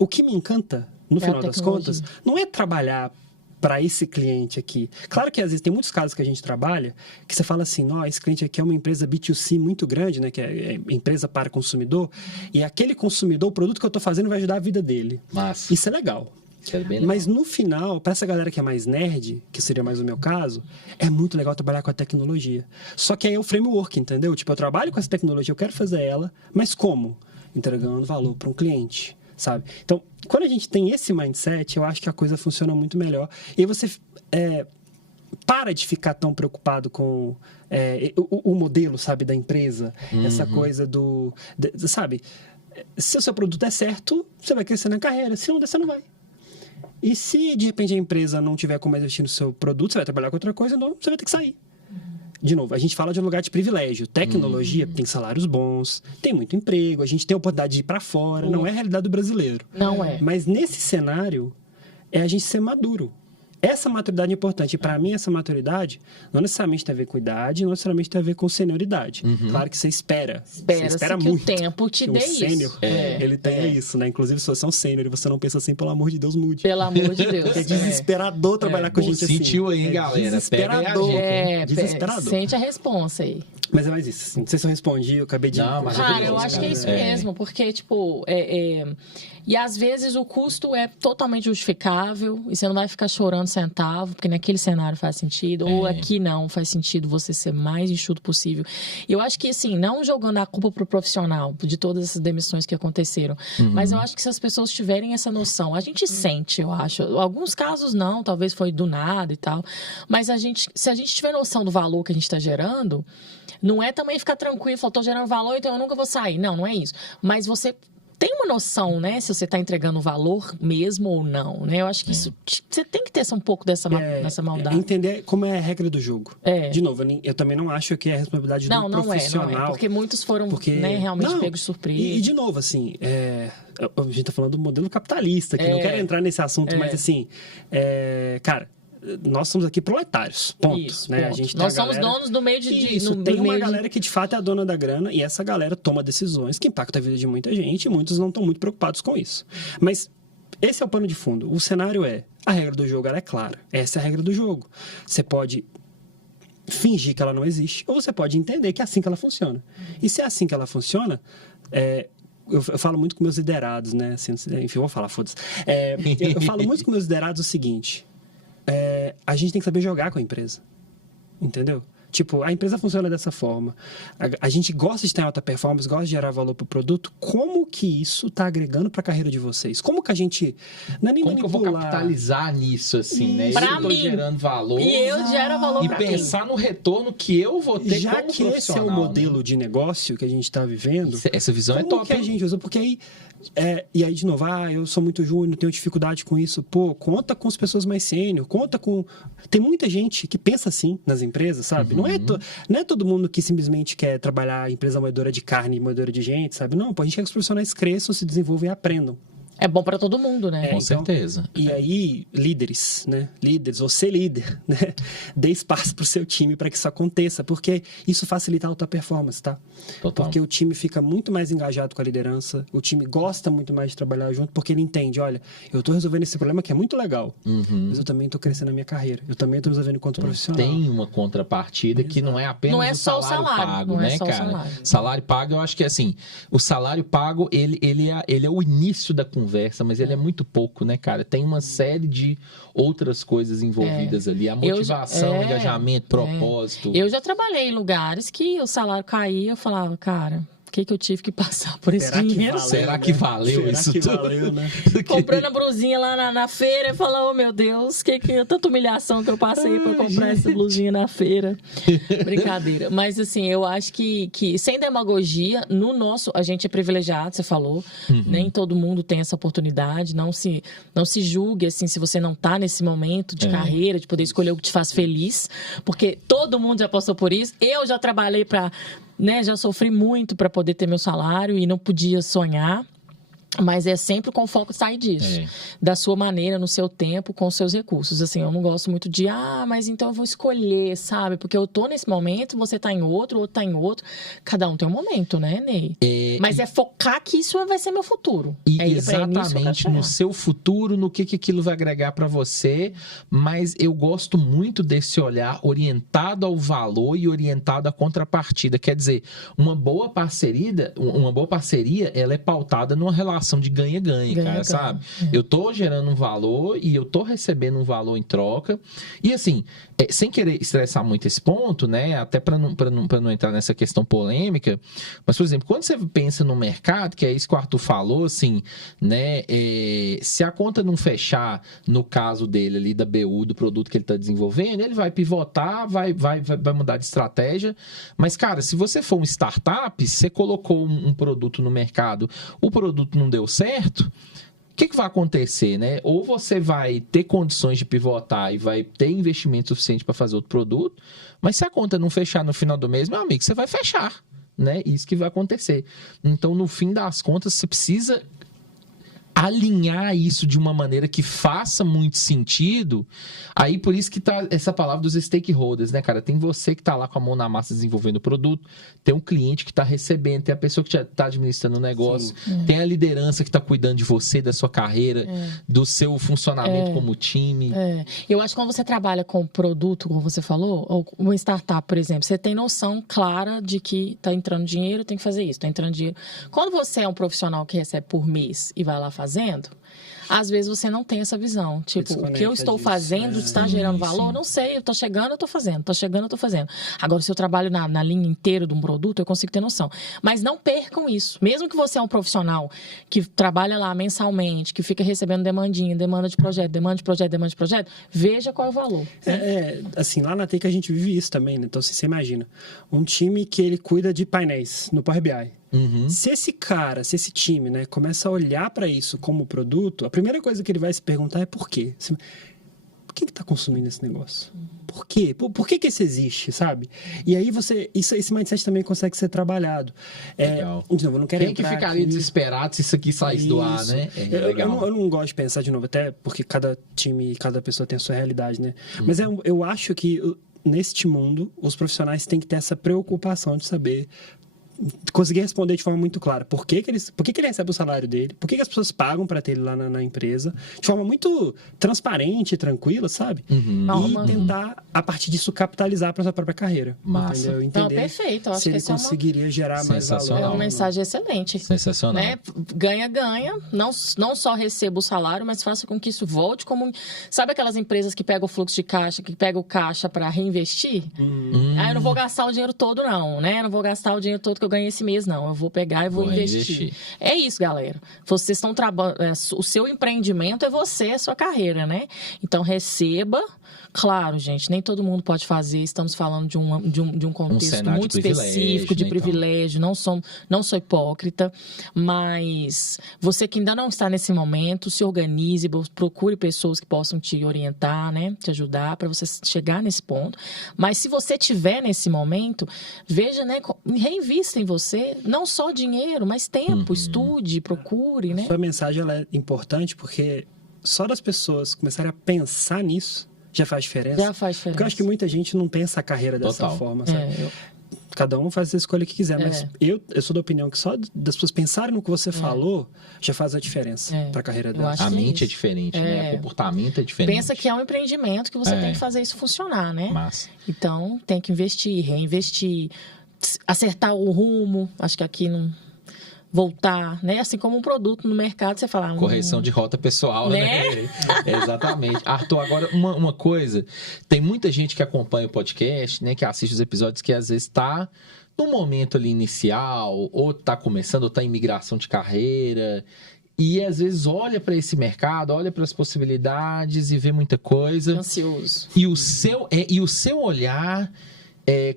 o que me encanta, no final das contas, não é trabalhar para esse cliente aqui. Claro que às vezes tem muitos casos que a gente trabalha que você fala assim, esse cliente aqui é uma empresa B2C muito grande, né, que é empresa para consumidor, e aquele consumidor, o produto que eu estou fazendo vai ajudar a vida dele. Massa. Isso é legal. Mas no final, para essa galera que é mais nerd, que seria mais o meu caso, é muito legal trabalhar com a tecnologia. Só que aí é o framework, entendeu? Tipo, eu trabalho com essa tecnologia, eu quero fazer ela, mas como? Entregando valor para um cliente, sabe? Então, quando a gente tem esse mindset, eu acho que a coisa funciona muito melhor. E aí você para de ficar tão preocupado com o modelo, sabe, da empresa. Essa coisa sabe? Se o seu produto é certo, você vai crescer na carreira. Se não der, você não vai. E se, de repente, a empresa não tiver como investir no seu produto, você vai trabalhar com outra coisa, então você vai ter que sair. De novo, a gente fala de um lugar de privilégio. Tecnologia tem salários bons, tem muito emprego, a gente tem a oportunidade de ir para fora. Não é a realidade do brasileiro. Não é. Mas nesse cenário, é a gente ser maduro. Essa maturidade é importante. E para mim, essa maturidade não necessariamente tem a ver com idade, não necessariamente tem a ver com senioridade. Claro que você espera. Você espera muito. Que o tempo te dê isso. Sênior, ele tenha isso, né? Inclusive, se você é um sênior e você não pensa assim, pelo amor de Deus, mude. Pelo amor de Deus. É desesperador trabalhar com gente assim. Sentiu aí, galera. Desesperador. Desesperador. Sente a responsa aí. Mas é mais isso, assim. Não sei se eu respondi, eu acabei de... Não, cara, eu acho que é isso mesmo, porque, tipo... E às vezes o custo é totalmente justificável e você não vai ficar chorando centavo, porque naquele cenário faz sentido, ou aqui não faz sentido você ser mais enxuto possível. E eu acho que, assim, não jogando a culpa pro profissional de todas essas demissões que aconteceram, mas eu acho que se as pessoas tiverem essa noção, a gente sente, eu acho. Alguns casos não, talvez foi do nada e tal, mas se a gente tiver noção do valor que a gente está gerando, não é também ficar tranquilo, falar, tô gerando valor, então eu nunca vou sair. Não é isso. Mas você tem uma noção, né? Se você está entregando valor mesmo ou não, né? Eu acho que isso... Você tem que ter um pouco dessa maldade. Entender como é a regra do jogo. De novo, eu também não acho que é a responsabilidade do profissional. Não é. Porque muitos foram realmente pegos de surpresa. E de novo, assim... a gente tá falando do modelo capitalista, que não quero entrar nesse assunto, mas assim... cara... Nós somos aqui proletários, ponto. Isso, né? ponto. A gente nós somos donos do meio de... Isso, tem uma galera que de fato é a dona da grana e essa galera toma decisões que impactam a vida de muita gente e muitos não estão muito preocupados com isso. Mas esse é o pano de fundo. O cenário a regra do jogo ela é clara. Essa é a regra do jogo. Você pode fingir que ela não existe ou você pode entender que é assim que ela funciona. E se é assim que ela funciona... Eu falo muito com meus liderados, né? Assim, enfim, eu vou falar, foda-se. Eu falo muito com meus liderados o seguinte... a gente tem que saber jogar com a empresa, entendeu? Tipo, a empresa funciona dessa forma. A gente gosta de estar em alta performance, gosta de gerar valor para o produto. Como que isso está agregando para a carreira de vocês? Como que a gente... Não é nem como que eu vou capitalizar nisso, assim, né? Pra eu tô gerando valor. E eu gero valor pra pensar no retorno que eu vou ter já como que esse é o modelo de negócio que a gente está vivendo... Essa visão é top. Como que a gente usa? Porque aí... e aí, de novo, eu sou muito júnior, tenho dificuldade com isso. Pô, conta com as pessoas mais sênior, conta com... Tem muita gente que pensa assim nas empresas, sabe? Não é todo mundo que simplesmente quer trabalhar em empresa moedora de carne e moedora de gente, sabe? Não, pô, a gente quer que os profissionais cresçam, se desenvolvam e aprendam. É bom para todo mundo, né? Com certeza. E aí, líderes, né? Líderes, ou ser líder, né? Dê espaço pro seu time para que isso aconteça, porque isso facilita a alta performance, tá? Total. Porque o time fica muito mais engajado com a liderança, o time gosta muito mais de trabalhar junto, porque ele entende, olha, eu tô resolvendo esse problema que é muito legal, mas eu também tô crescendo na minha carreira, eu também tô resolvendo enquanto profissional. Tem uma contrapartida que não é apenas o salário pago, né, cara? Salário pago, eu acho que assim, o salário pago, ele é o início da conversa, mas ele é muito pouco, né, cara? Tem uma série de outras coisas envolvidas ali. A motivação, engajamento, propósito. Eu já trabalhei em lugares que o salário caía, eu falava, cara... O que eu tive que passar por esse dinheiro? Será que valeu isso tudo? Valeu, né? Comprando a blusinha lá na feira e falando, oh meu Deus, que tanta humilhação que eu passei pra comprar essa blusinha na feira. Brincadeira. Mas assim, eu acho que sem demagogia, a gente é privilegiado, você falou, nem todo mundo tem essa oportunidade, não se julgue assim se você não tá nesse momento de carreira, de poder escolher o que te faz feliz, porque todo mundo já passou por isso. Eu já trabalhei já sofri muito para poder ter meu salário e não podia sonhar. Mas é sempre com foco sair disso. Da sua maneira, no seu tempo, com os seus recursos. Assim, eu não gosto muito de, mas então eu vou escolher, sabe? Porque eu tô nesse momento, você tá em outro tá em outro. Cada um tem um momento, né, Ney? Mas é focar que isso vai ser meu futuro. E exatamente no seu futuro, no que aquilo vai agregar para você. Mas eu gosto muito desse olhar orientado ao valor e orientado à contrapartida. Quer dizer, uma boa parceria, ela é pautada numa relação relação de ganha-ganha, cara, sabe? Eu tô gerando um valor e eu tô recebendo um valor em troca. E assim, sem querer estressar muito esse ponto, né? Até para não entrar nessa questão polêmica, mas, por exemplo, quando você pensa no mercado, que é isso que o Arthur falou, assim, né? Se a conta não fechar, no caso dele ali, da BU, do produto que ele está desenvolvendo, ele vai pivotar, vai mudar de estratégia. Mas, cara, se você for um startup, você colocou um produto no mercado, o produto não deu certo, o que vai acontecer, né? Ou você vai ter condições de pivotar e vai ter investimento suficiente para fazer outro produto, mas se a conta não fechar no final do mês, meu amigo, você vai fechar, né? Isso que vai acontecer. Então, no fim das contas, você precisa alinhar isso de uma maneira que faça muito sentido. Aí, por isso que tá essa palavra dos stakeholders, né, cara? Tem você que tá lá com a mão na massa desenvolvendo o produto, tem um cliente que tá recebendo, tem a pessoa que tá administrando o negócio, tem a liderança que tá cuidando de você, da sua carreira, do seu funcionamento como time. Eu acho que quando você trabalha com produto, como você falou, ou uma startup, por exemplo, você tem noção clara de que tá entrando dinheiro, tem que fazer isso, tá entrando dinheiro. Quando você é um profissional que recebe por mês e vai lá fazendo, às vezes você não tem essa visão. Tipo, o que eu estou fazendo está gerando valor? Não sei, eu tô chegando, eu tô fazendo. Tô chegando, eu tô fazendo. Agora, se eu trabalho na linha inteira de um produto, eu consigo ter noção. Mas não percam isso. Mesmo que você é um profissional que trabalha lá mensalmente, que fica recebendo demandinha, demanda de projeto, veja qual é o valor. Assim, lá na TEC a gente vive isso também, né? Então, você imagina, um time que ele cuida de painéis no Power BI. Se esse time, né, começa a olhar para isso como produto, a primeira coisa que ele vai se perguntar é por quê? Por que está consumindo esse negócio? Por quê? Por que isso existe, sabe? E aí esse mindset também consegue ser trabalhado. Legal. De novo, eu não quero Quem que ficaria desesperado se isso aqui saísse do ar, né? Eu não gosto de pensar de novo, até porque cada time, cada pessoa tem a sua realidade, né? Mas eu acho que neste mundo, os profissionais têm que ter essa preocupação de saber, conseguir responder de forma muito clara por que ele recebe o salário dele, por que as pessoas pagam para ter ele lá na empresa, de forma muito transparente e tranquila, sabe? E tentar, a partir disso, capitalizar para sua própria carreira. Massa. Entendeu? Entender Não, perfeito. Eu acho se que ele conseguiria gerar mais valor. É uma mensagem excelente. Sensacional. Né? Ganha. Não só receba o salário, mas faça com que isso volte como... Sabe aquelas empresas que pegam o fluxo de caixa, que pegam o caixa para reinvestir? Eu não vou gastar o dinheiro todo, não, né? Eu não vou gastar o dinheiro todo que eu ganhei esse mês, não. Eu vou pegar e vou investir. É isso, galera. Vocês estão trabalhando... O seu empreendimento é você, a sua carreira, né? Então, receba. Claro, gente, nem todo mundo pode fazer. Estamos falando de um contexto muito específico, de privilégio. Não sou hipócrita, mas você que ainda não está nesse momento, se organize, procure pessoas que possam te orientar, né? Te ajudar para você chegar nesse ponto. Mas se você estiver nesse momento, veja, né? Reinvista em você, não só dinheiro, mas tempo, estude, procure, né? Sua mensagem ela é importante porque só das pessoas começarem a pensar nisso já faz diferença. Já faz diferença. Porque eu acho que muita gente não pensa a carreira dessa forma, sabe? Cada um faz a escolha que quiser, mas eu sou da opinião que só das pessoas pensarem no que você falou já faz a diferença para a carreira dela. A mente é diferente, né? O comportamento é diferente. Pensa que é um empreendimento que você tem que fazer isso funcionar, né? Massa. Então, tem que investir, reinvestir, acertar o rumo. Acho que aqui não... voltar, né? Assim como um produto no mercado, você fala... Correção de rota pessoal, né? Exatamente. Arthur, agora uma coisa, tem muita gente que acompanha o podcast, né? Que assiste os episódios, que às vezes está no momento ali inicial, ou está começando, ou está em migração de carreira, e às vezes olha para esse mercado, olha para as possibilidades e vê muita coisa. Ansioso. E o seu olhar...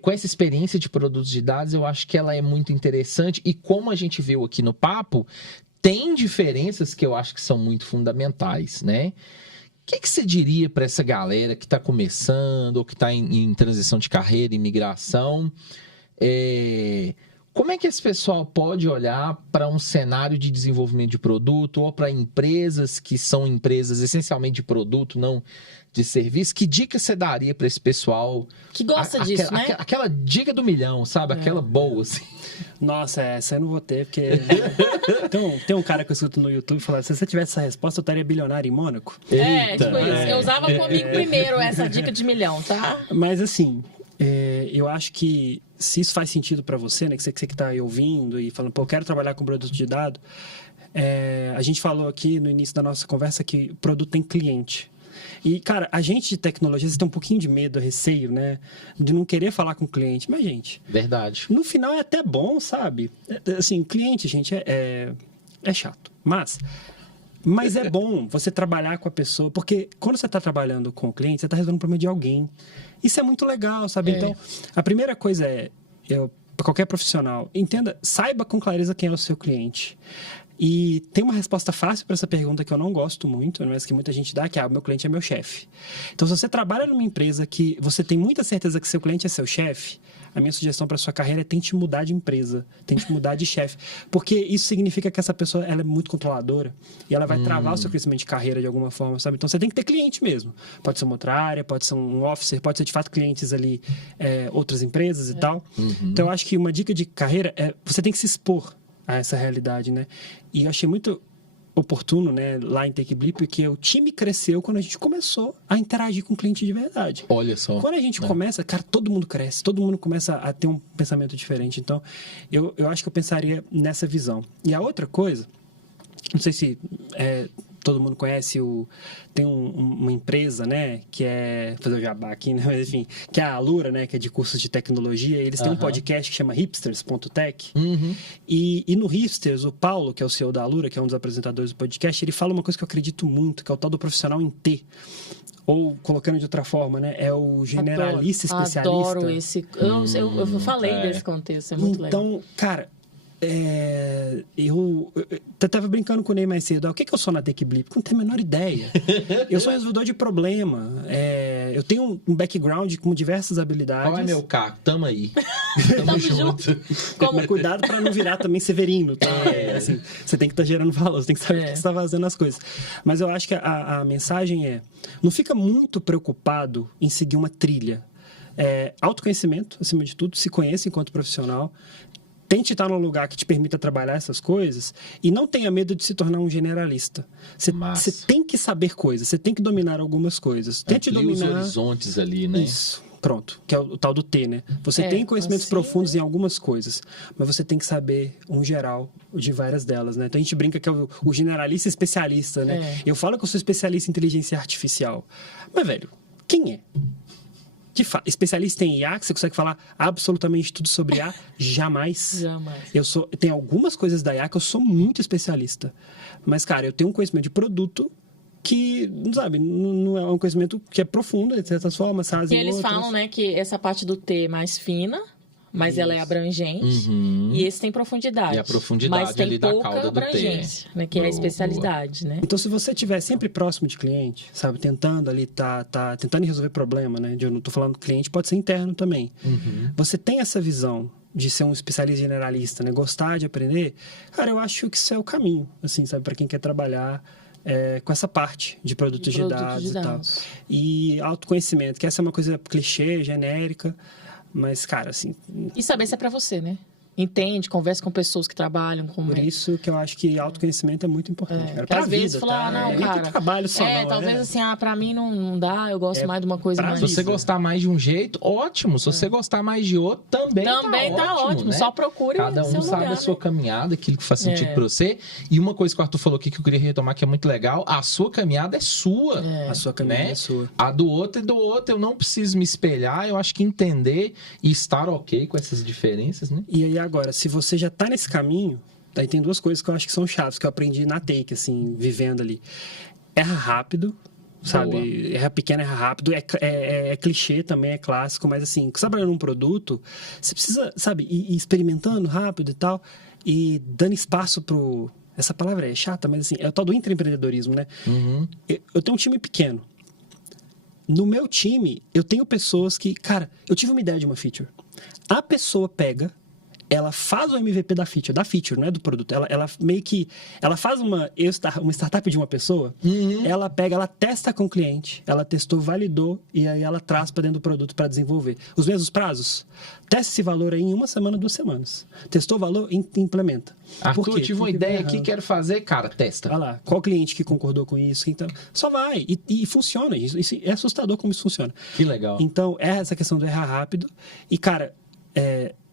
com essa experiência de produtos de dados, eu acho que ela é muito interessante. E como a gente viu aqui no papo, tem diferenças que eu acho que são muito fundamentais, né? O que você diria para essa galera que está começando, ou que está em transição de carreira, em migração? Como é que esse pessoal pode olhar para um cenário de desenvolvimento de produto, ou para empresas que são empresas essencialmente de produto, não de serviço? Que dica você daria para esse pessoal que gosta disso, né? Aquela dica do milhão, sabe? Aquela boa, assim. Nossa, essa eu não vou ter, porque tem um cara que eu escuto no YouTube falando, se você tivesse essa resposta, eu estaria bilionário em Mônaco. Tipo isso. Eu usava comigo primeiro essa dica de milhão, tá? Mas assim, eu acho que se isso faz sentido para você, né? Que você que tá aí ouvindo e falando, pô, eu quero trabalhar com produto de dado, A gente falou aqui no início da nossa conversa que o produto tem cliente. E, cara, a gente de tecnologia tem um pouquinho de medo, receio, né? De não querer falar com o cliente. Mas, gente... Verdade. No final é até bom, sabe? Assim, cliente, gente, é chato. Mas é bom você trabalhar com a pessoa. Porque quando você está trabalhando com o cliente, você está resolvendo o problema de alguém. Isso é muito legal, sabe? Então, a primeira coisa para qualquer profissional, entenda, saiba com clareza quem é o seu cliente. E tem uma resposta fácil para essa pergunta que eu não gosto muito, mas que muita gente dá, que o meu cliente é meu chefe. Então, se você trabalha numa empresa que você tem muita certeza que seu cliente é seu chefe, a minha sugestão para sua carreira é tente mudar de empresa, tente mudar de chefe. Porque isso significa que essa pessoa ela é muito controladora e ela vai travar o seu crescimento de carreira de alguma forma, sabe? Então, você tem que ter cliente mesmo. Pode ser uma outra área, pode ser um officer, pode ser, de fato, clientes ali, outras empresas e tal. Então, eu acho que uma dica de carreira é você tem que se expor a essa realidade, né? E eu achei muito oportuno, né, lá em TechBlip, porque o time cresceu quando a gente começou a interagir com o cliente de verdade. Olha só. Quando a gente começa, cara, todo mundo cresce, todo mundo começa a ter um pensamento diferente. Então, eu acho que eu pensaria nessa visão. E a outra coisa, não sei se todo mundo conhece, tem uma empresa, né, que é, fazer o jabá aqui, né, mas enfim, que é a Alura, né, que é de cursos de tecnologia, e eles têm um podcast que chama hipsters.tech, e no Hipsters, o Paulo, que é o CEO da Alura, que é um dos apresentadores do podcast, ele fala uma coisa que eu acredito muito, que é o tal do profissional em T, ou colocando de outra forma, né, é o generalista especialista. Adoro esse, eu falei desse contexto, é muito legal. Então, cara, eu tava brincando com o Ney mais cedo. O que eu sou na TechBlip? Não tenho a menor ideia. Eu sou resolvedor de problema. Eu tenho um background com diversas habilidades. Qual é meu carro? Tamo aí. Tamo junto. Cuidado para não virar também severino, tá? Assim, você tem que estar gerando valor, você tem que saber o que você está fazendo as coisas. Mas eu acho que a mensagem não fica muito preocupado em seguir uma trilha. Autoconhecimento, acima de tudo, se conheça enquanto profissional. Tente estar num lugar que te permita trabalhar essas coisas e não tenha medo de se tornar um generalista. Você tem que saber coisas, você tem que dominar algumas coisas. Tente dominar os horizontes ali, né? Isso, pronto, que é o tal do T, né? Você tem conhecimentos profundos em algumas coisas, mas você tem que saber um geral de várias delas, né? Então a gente brinca que é o generalista especialista, né? Eu falo que eu sou especialista em inteligência artificial. Mas, velho, quem é? De fato, especialista em IA, que você consegue falar absolutamente tudo sobre IA? Jamais. Jamais. Tem algumas coisas da IA que eu sou muito especialista. Mas, cara, eu tenho um conhecimento de produto que, sabe, não é um conhecimento que é profundo, de certas formas. E eles falam, né, que essa parte do T é mais fina, mas ela é abrangente. E esse tem profundidade. E a profundidade mas tem ali pouca da cauda abrangência, né, que é a especialidade, né? Então, se você estiver sempre próximo de cliente, sabe, tentando ali, tá tentando resolver problema, né? Eu não tô falando cliente, pode ser interno também. Você tem essa visão de ser um especialista generalista, né? Gostar de aprender, cara, eu acho que isso é o caminho, assim, sabe, para quem quer trabalhar com essa parte de produtos de dados e tal. E autoconhecimento, que essa é uma coisa clichê, genérica. Mas, cara, assim... E saber se é pra você, né? Entende, conversa com pessoas que trabalham com... Por isso que eu acho que autoconhecimento é muito importante, cara. Pra às vezes vida, falar, tá? não, cara... trabalho só não, talvez assim, pra mim não dá, eu gosto mais de uma coisa mais... Se você gostar mais de um jeito, ótimo. Se você gostar mais de outro, também tá ótimo, né? Só procure cada um sabe lugar, a sua caminhada, aquilo que faz sentido pra você. E uma coisa que o Arthur falou aqui que eu queria retomar, que é muito legal, a sua caminhada é sua. A sua caminhada é sua. A do outro é do outro. Eu não preciso me espelhar, eu acho que entender e estar ok com essas diferenças, né? E aí agora, se você já tá nesse caminho, aí tem duas coisas que eu acho que são chaves, que eu aprendi na Take, assim, vivendo ali. Erra rápido, sabe? Boa. Erra pequeno, erra rápido. É clichê também, é clássico, mas assim, você trabalhando num produto, você precisa, sabe, ir experimentando rápido e tal, e dando espaço pro... Essa palavra é chata, mas assim, é o tal do intraempreendedorismo, né? Eu tenho um time pequeno. No meu time, eu tenho pessoas que... Cara, eu tive uma ideia de uma feature. A pessoa pega... Ela faz o MVP da feature, não é do produto. Ela meio que... Ela faz uma startup de uma pessoa, ela pega, ela testa com o cliente, ela testou, validou, e aí ela traz para dentro do produto para desenvolver. Os mesmos prazos? Testa esse valor aí em 1 semana, 2 semanas. Testou o valor, implementa. Arthur, eu tive uma ideia aqui, quero fazer, cara, testa. Olha lá, qual cliente que concordou com isso? Então, só vai. E funciona. Isso é assustador como isso funciona. Que legal. Então, essa questão do errar rápido. E, cara...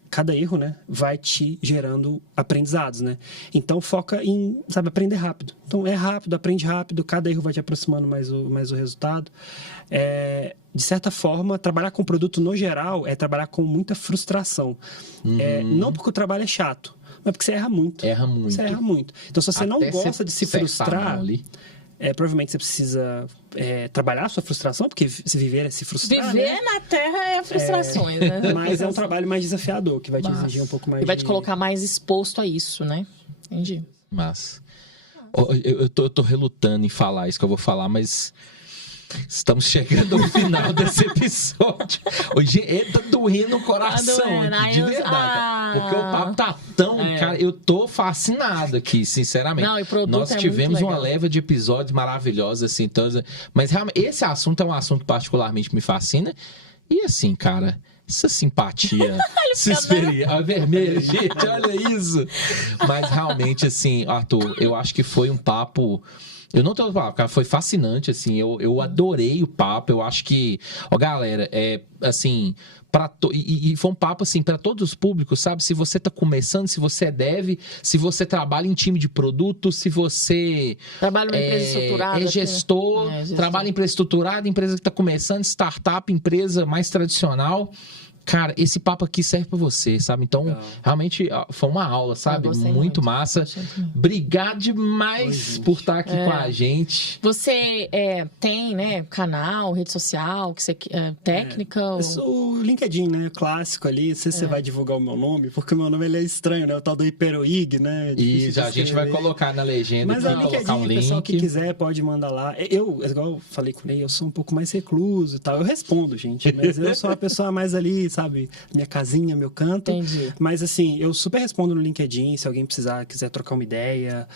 cada erro, né, vai te gerando aprendizados, né? Então, foca em, sabe, aprender rápido. Então, é rápido, aprende rápido, cada erro vai te aproximando mais o resultado. De certa forma, trabalhar com produto no geral é trabalhar com muita frustração. Não porque o trabalho é chato, mas porque você erra muito. Você erra muito. Então, se você não gosta de se frustrar, provavelmente você precisa trabalhar a sua frustração, porque se viver é se frustrar. Viver, né? Na Terra é frustrações, né? Mas é um trabalho mais desafiador, que vai te exigir um pouco mais. E vai te colocar mais exposto a isso, né? Entendi. Mas eu tô relutando em falar isso que eu vou falar, mas estamos chegando ao final desse episódio. Hoje tá doendo o coração aqui, de verdade. Porque o papo tá tão... Cara, eu tô fascinado aqui, sinceramente. Não, e produto nós tivemos uma leva de episódios maravilhosos, assim. Então, mas realmente, esse assunto é um assunto que particularmente me fascina. E assim, cara... Essa simpatia, essa experiência. A vermelha, gente, olha isso. Mas realmente, assim, Arthur, eu acho que foi um papo... Eu não tenho palavra, cara, foi fascinante, assim, eu adorei o papo, eu acho que, galera, assim, e foi um papo, assim, para todos os públicos, sabe, se você tá começando, se você é dev, se você trabalha em time de produto, se você trabalha em empresa estruturada, gestor, trabalha em empresa estruturada, empresa que tá começando, startup, empresa mais tradicional. Cara, esse papo aqui serve pra você, sabe? Então, realmente, foi uma aula, sabe? Muito massa. Obrigado demais por estar aqui com a gente. Você tem, né, canal, rede social, que você, técnica? Eu sou o LinkedIn, né? Clássico ali. Não sei se você vai divulgar o meu nome, porque o meu nome ele é estranho, né? O tal do Hiperoig, né? E já a gente vai colocar na legenda. Mas é colocar um link. O pessoal que quiser pode mandar lá. Igual eu falei com ele, eu sou um pouco mais recluso e tal. Eu respondo, gente. Mas eu sou uma pessoa mais ali, sabe? Minha casinha, meu canto. Entendi. Mas assim, eu super respondo no LinkedIn, se alguém quiser trocar uma ideia,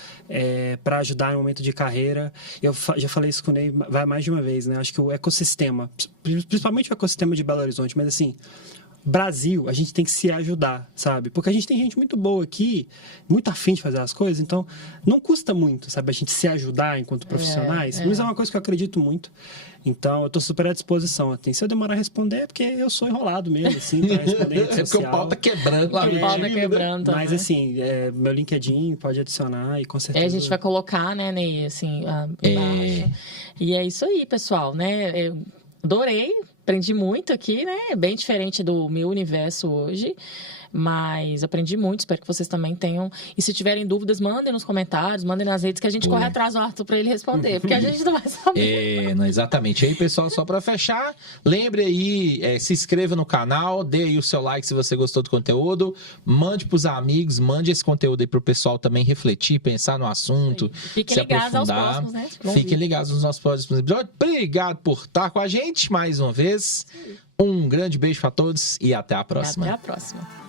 para ajudar em um momento de carreira. Eu já falei isso com o Ney mais de uma vez, né? Acho que o ecossistema, principalmente o ecossistema de Belo Horizonte, mas assim, Brasil, a gente tem que se ajudar, sabe? Porque a gente tem gente muito boa aqui, muito afim de fazer as coisas, então não custa muito, sabe? A gente se ajudar enquanto profissionais. Mas é uma coisa que eu acredito muito. Então, eu tô super à disposição. Se eu demorar a responder, é porque eu sou enrolado mesmo, assim, pra responder rede social. É porque o pau tá quebrando lá mesmo. O pau tá quebrando. Mas, assim, meu LinkedIn pode adicionar e com certeza... a gente vai colocar, né, Ney, assim, embaixo. E é isso aí, pessoal, né? Eu adorei, aprendi muito aqui, né? Bem diferente do meu universo hoje. Mas aprendi muito, espero que vocês também tenham. E se tiverem dúvidas, mandem nos comentários, mandem nas redes, que a gente corre atrás do Arthur para ele responder, porque a gente não vai saber. Não, exatamente. E aí, pessoal, só para fechar, lembre aí, se inscreva no canal, dê aí o seu like se você gostou do conteúdo, mande pros amigos, mande esse conteúdo aí pro pessoal também refletir, pensar no assunto, Fiquem ligados aos próximos, né? Fiquem ligados nos nossos próximos episódios. Obrigado por estar com a gente mais uma vez. Um grande beijo para todos e até a próxima. Até a próxima.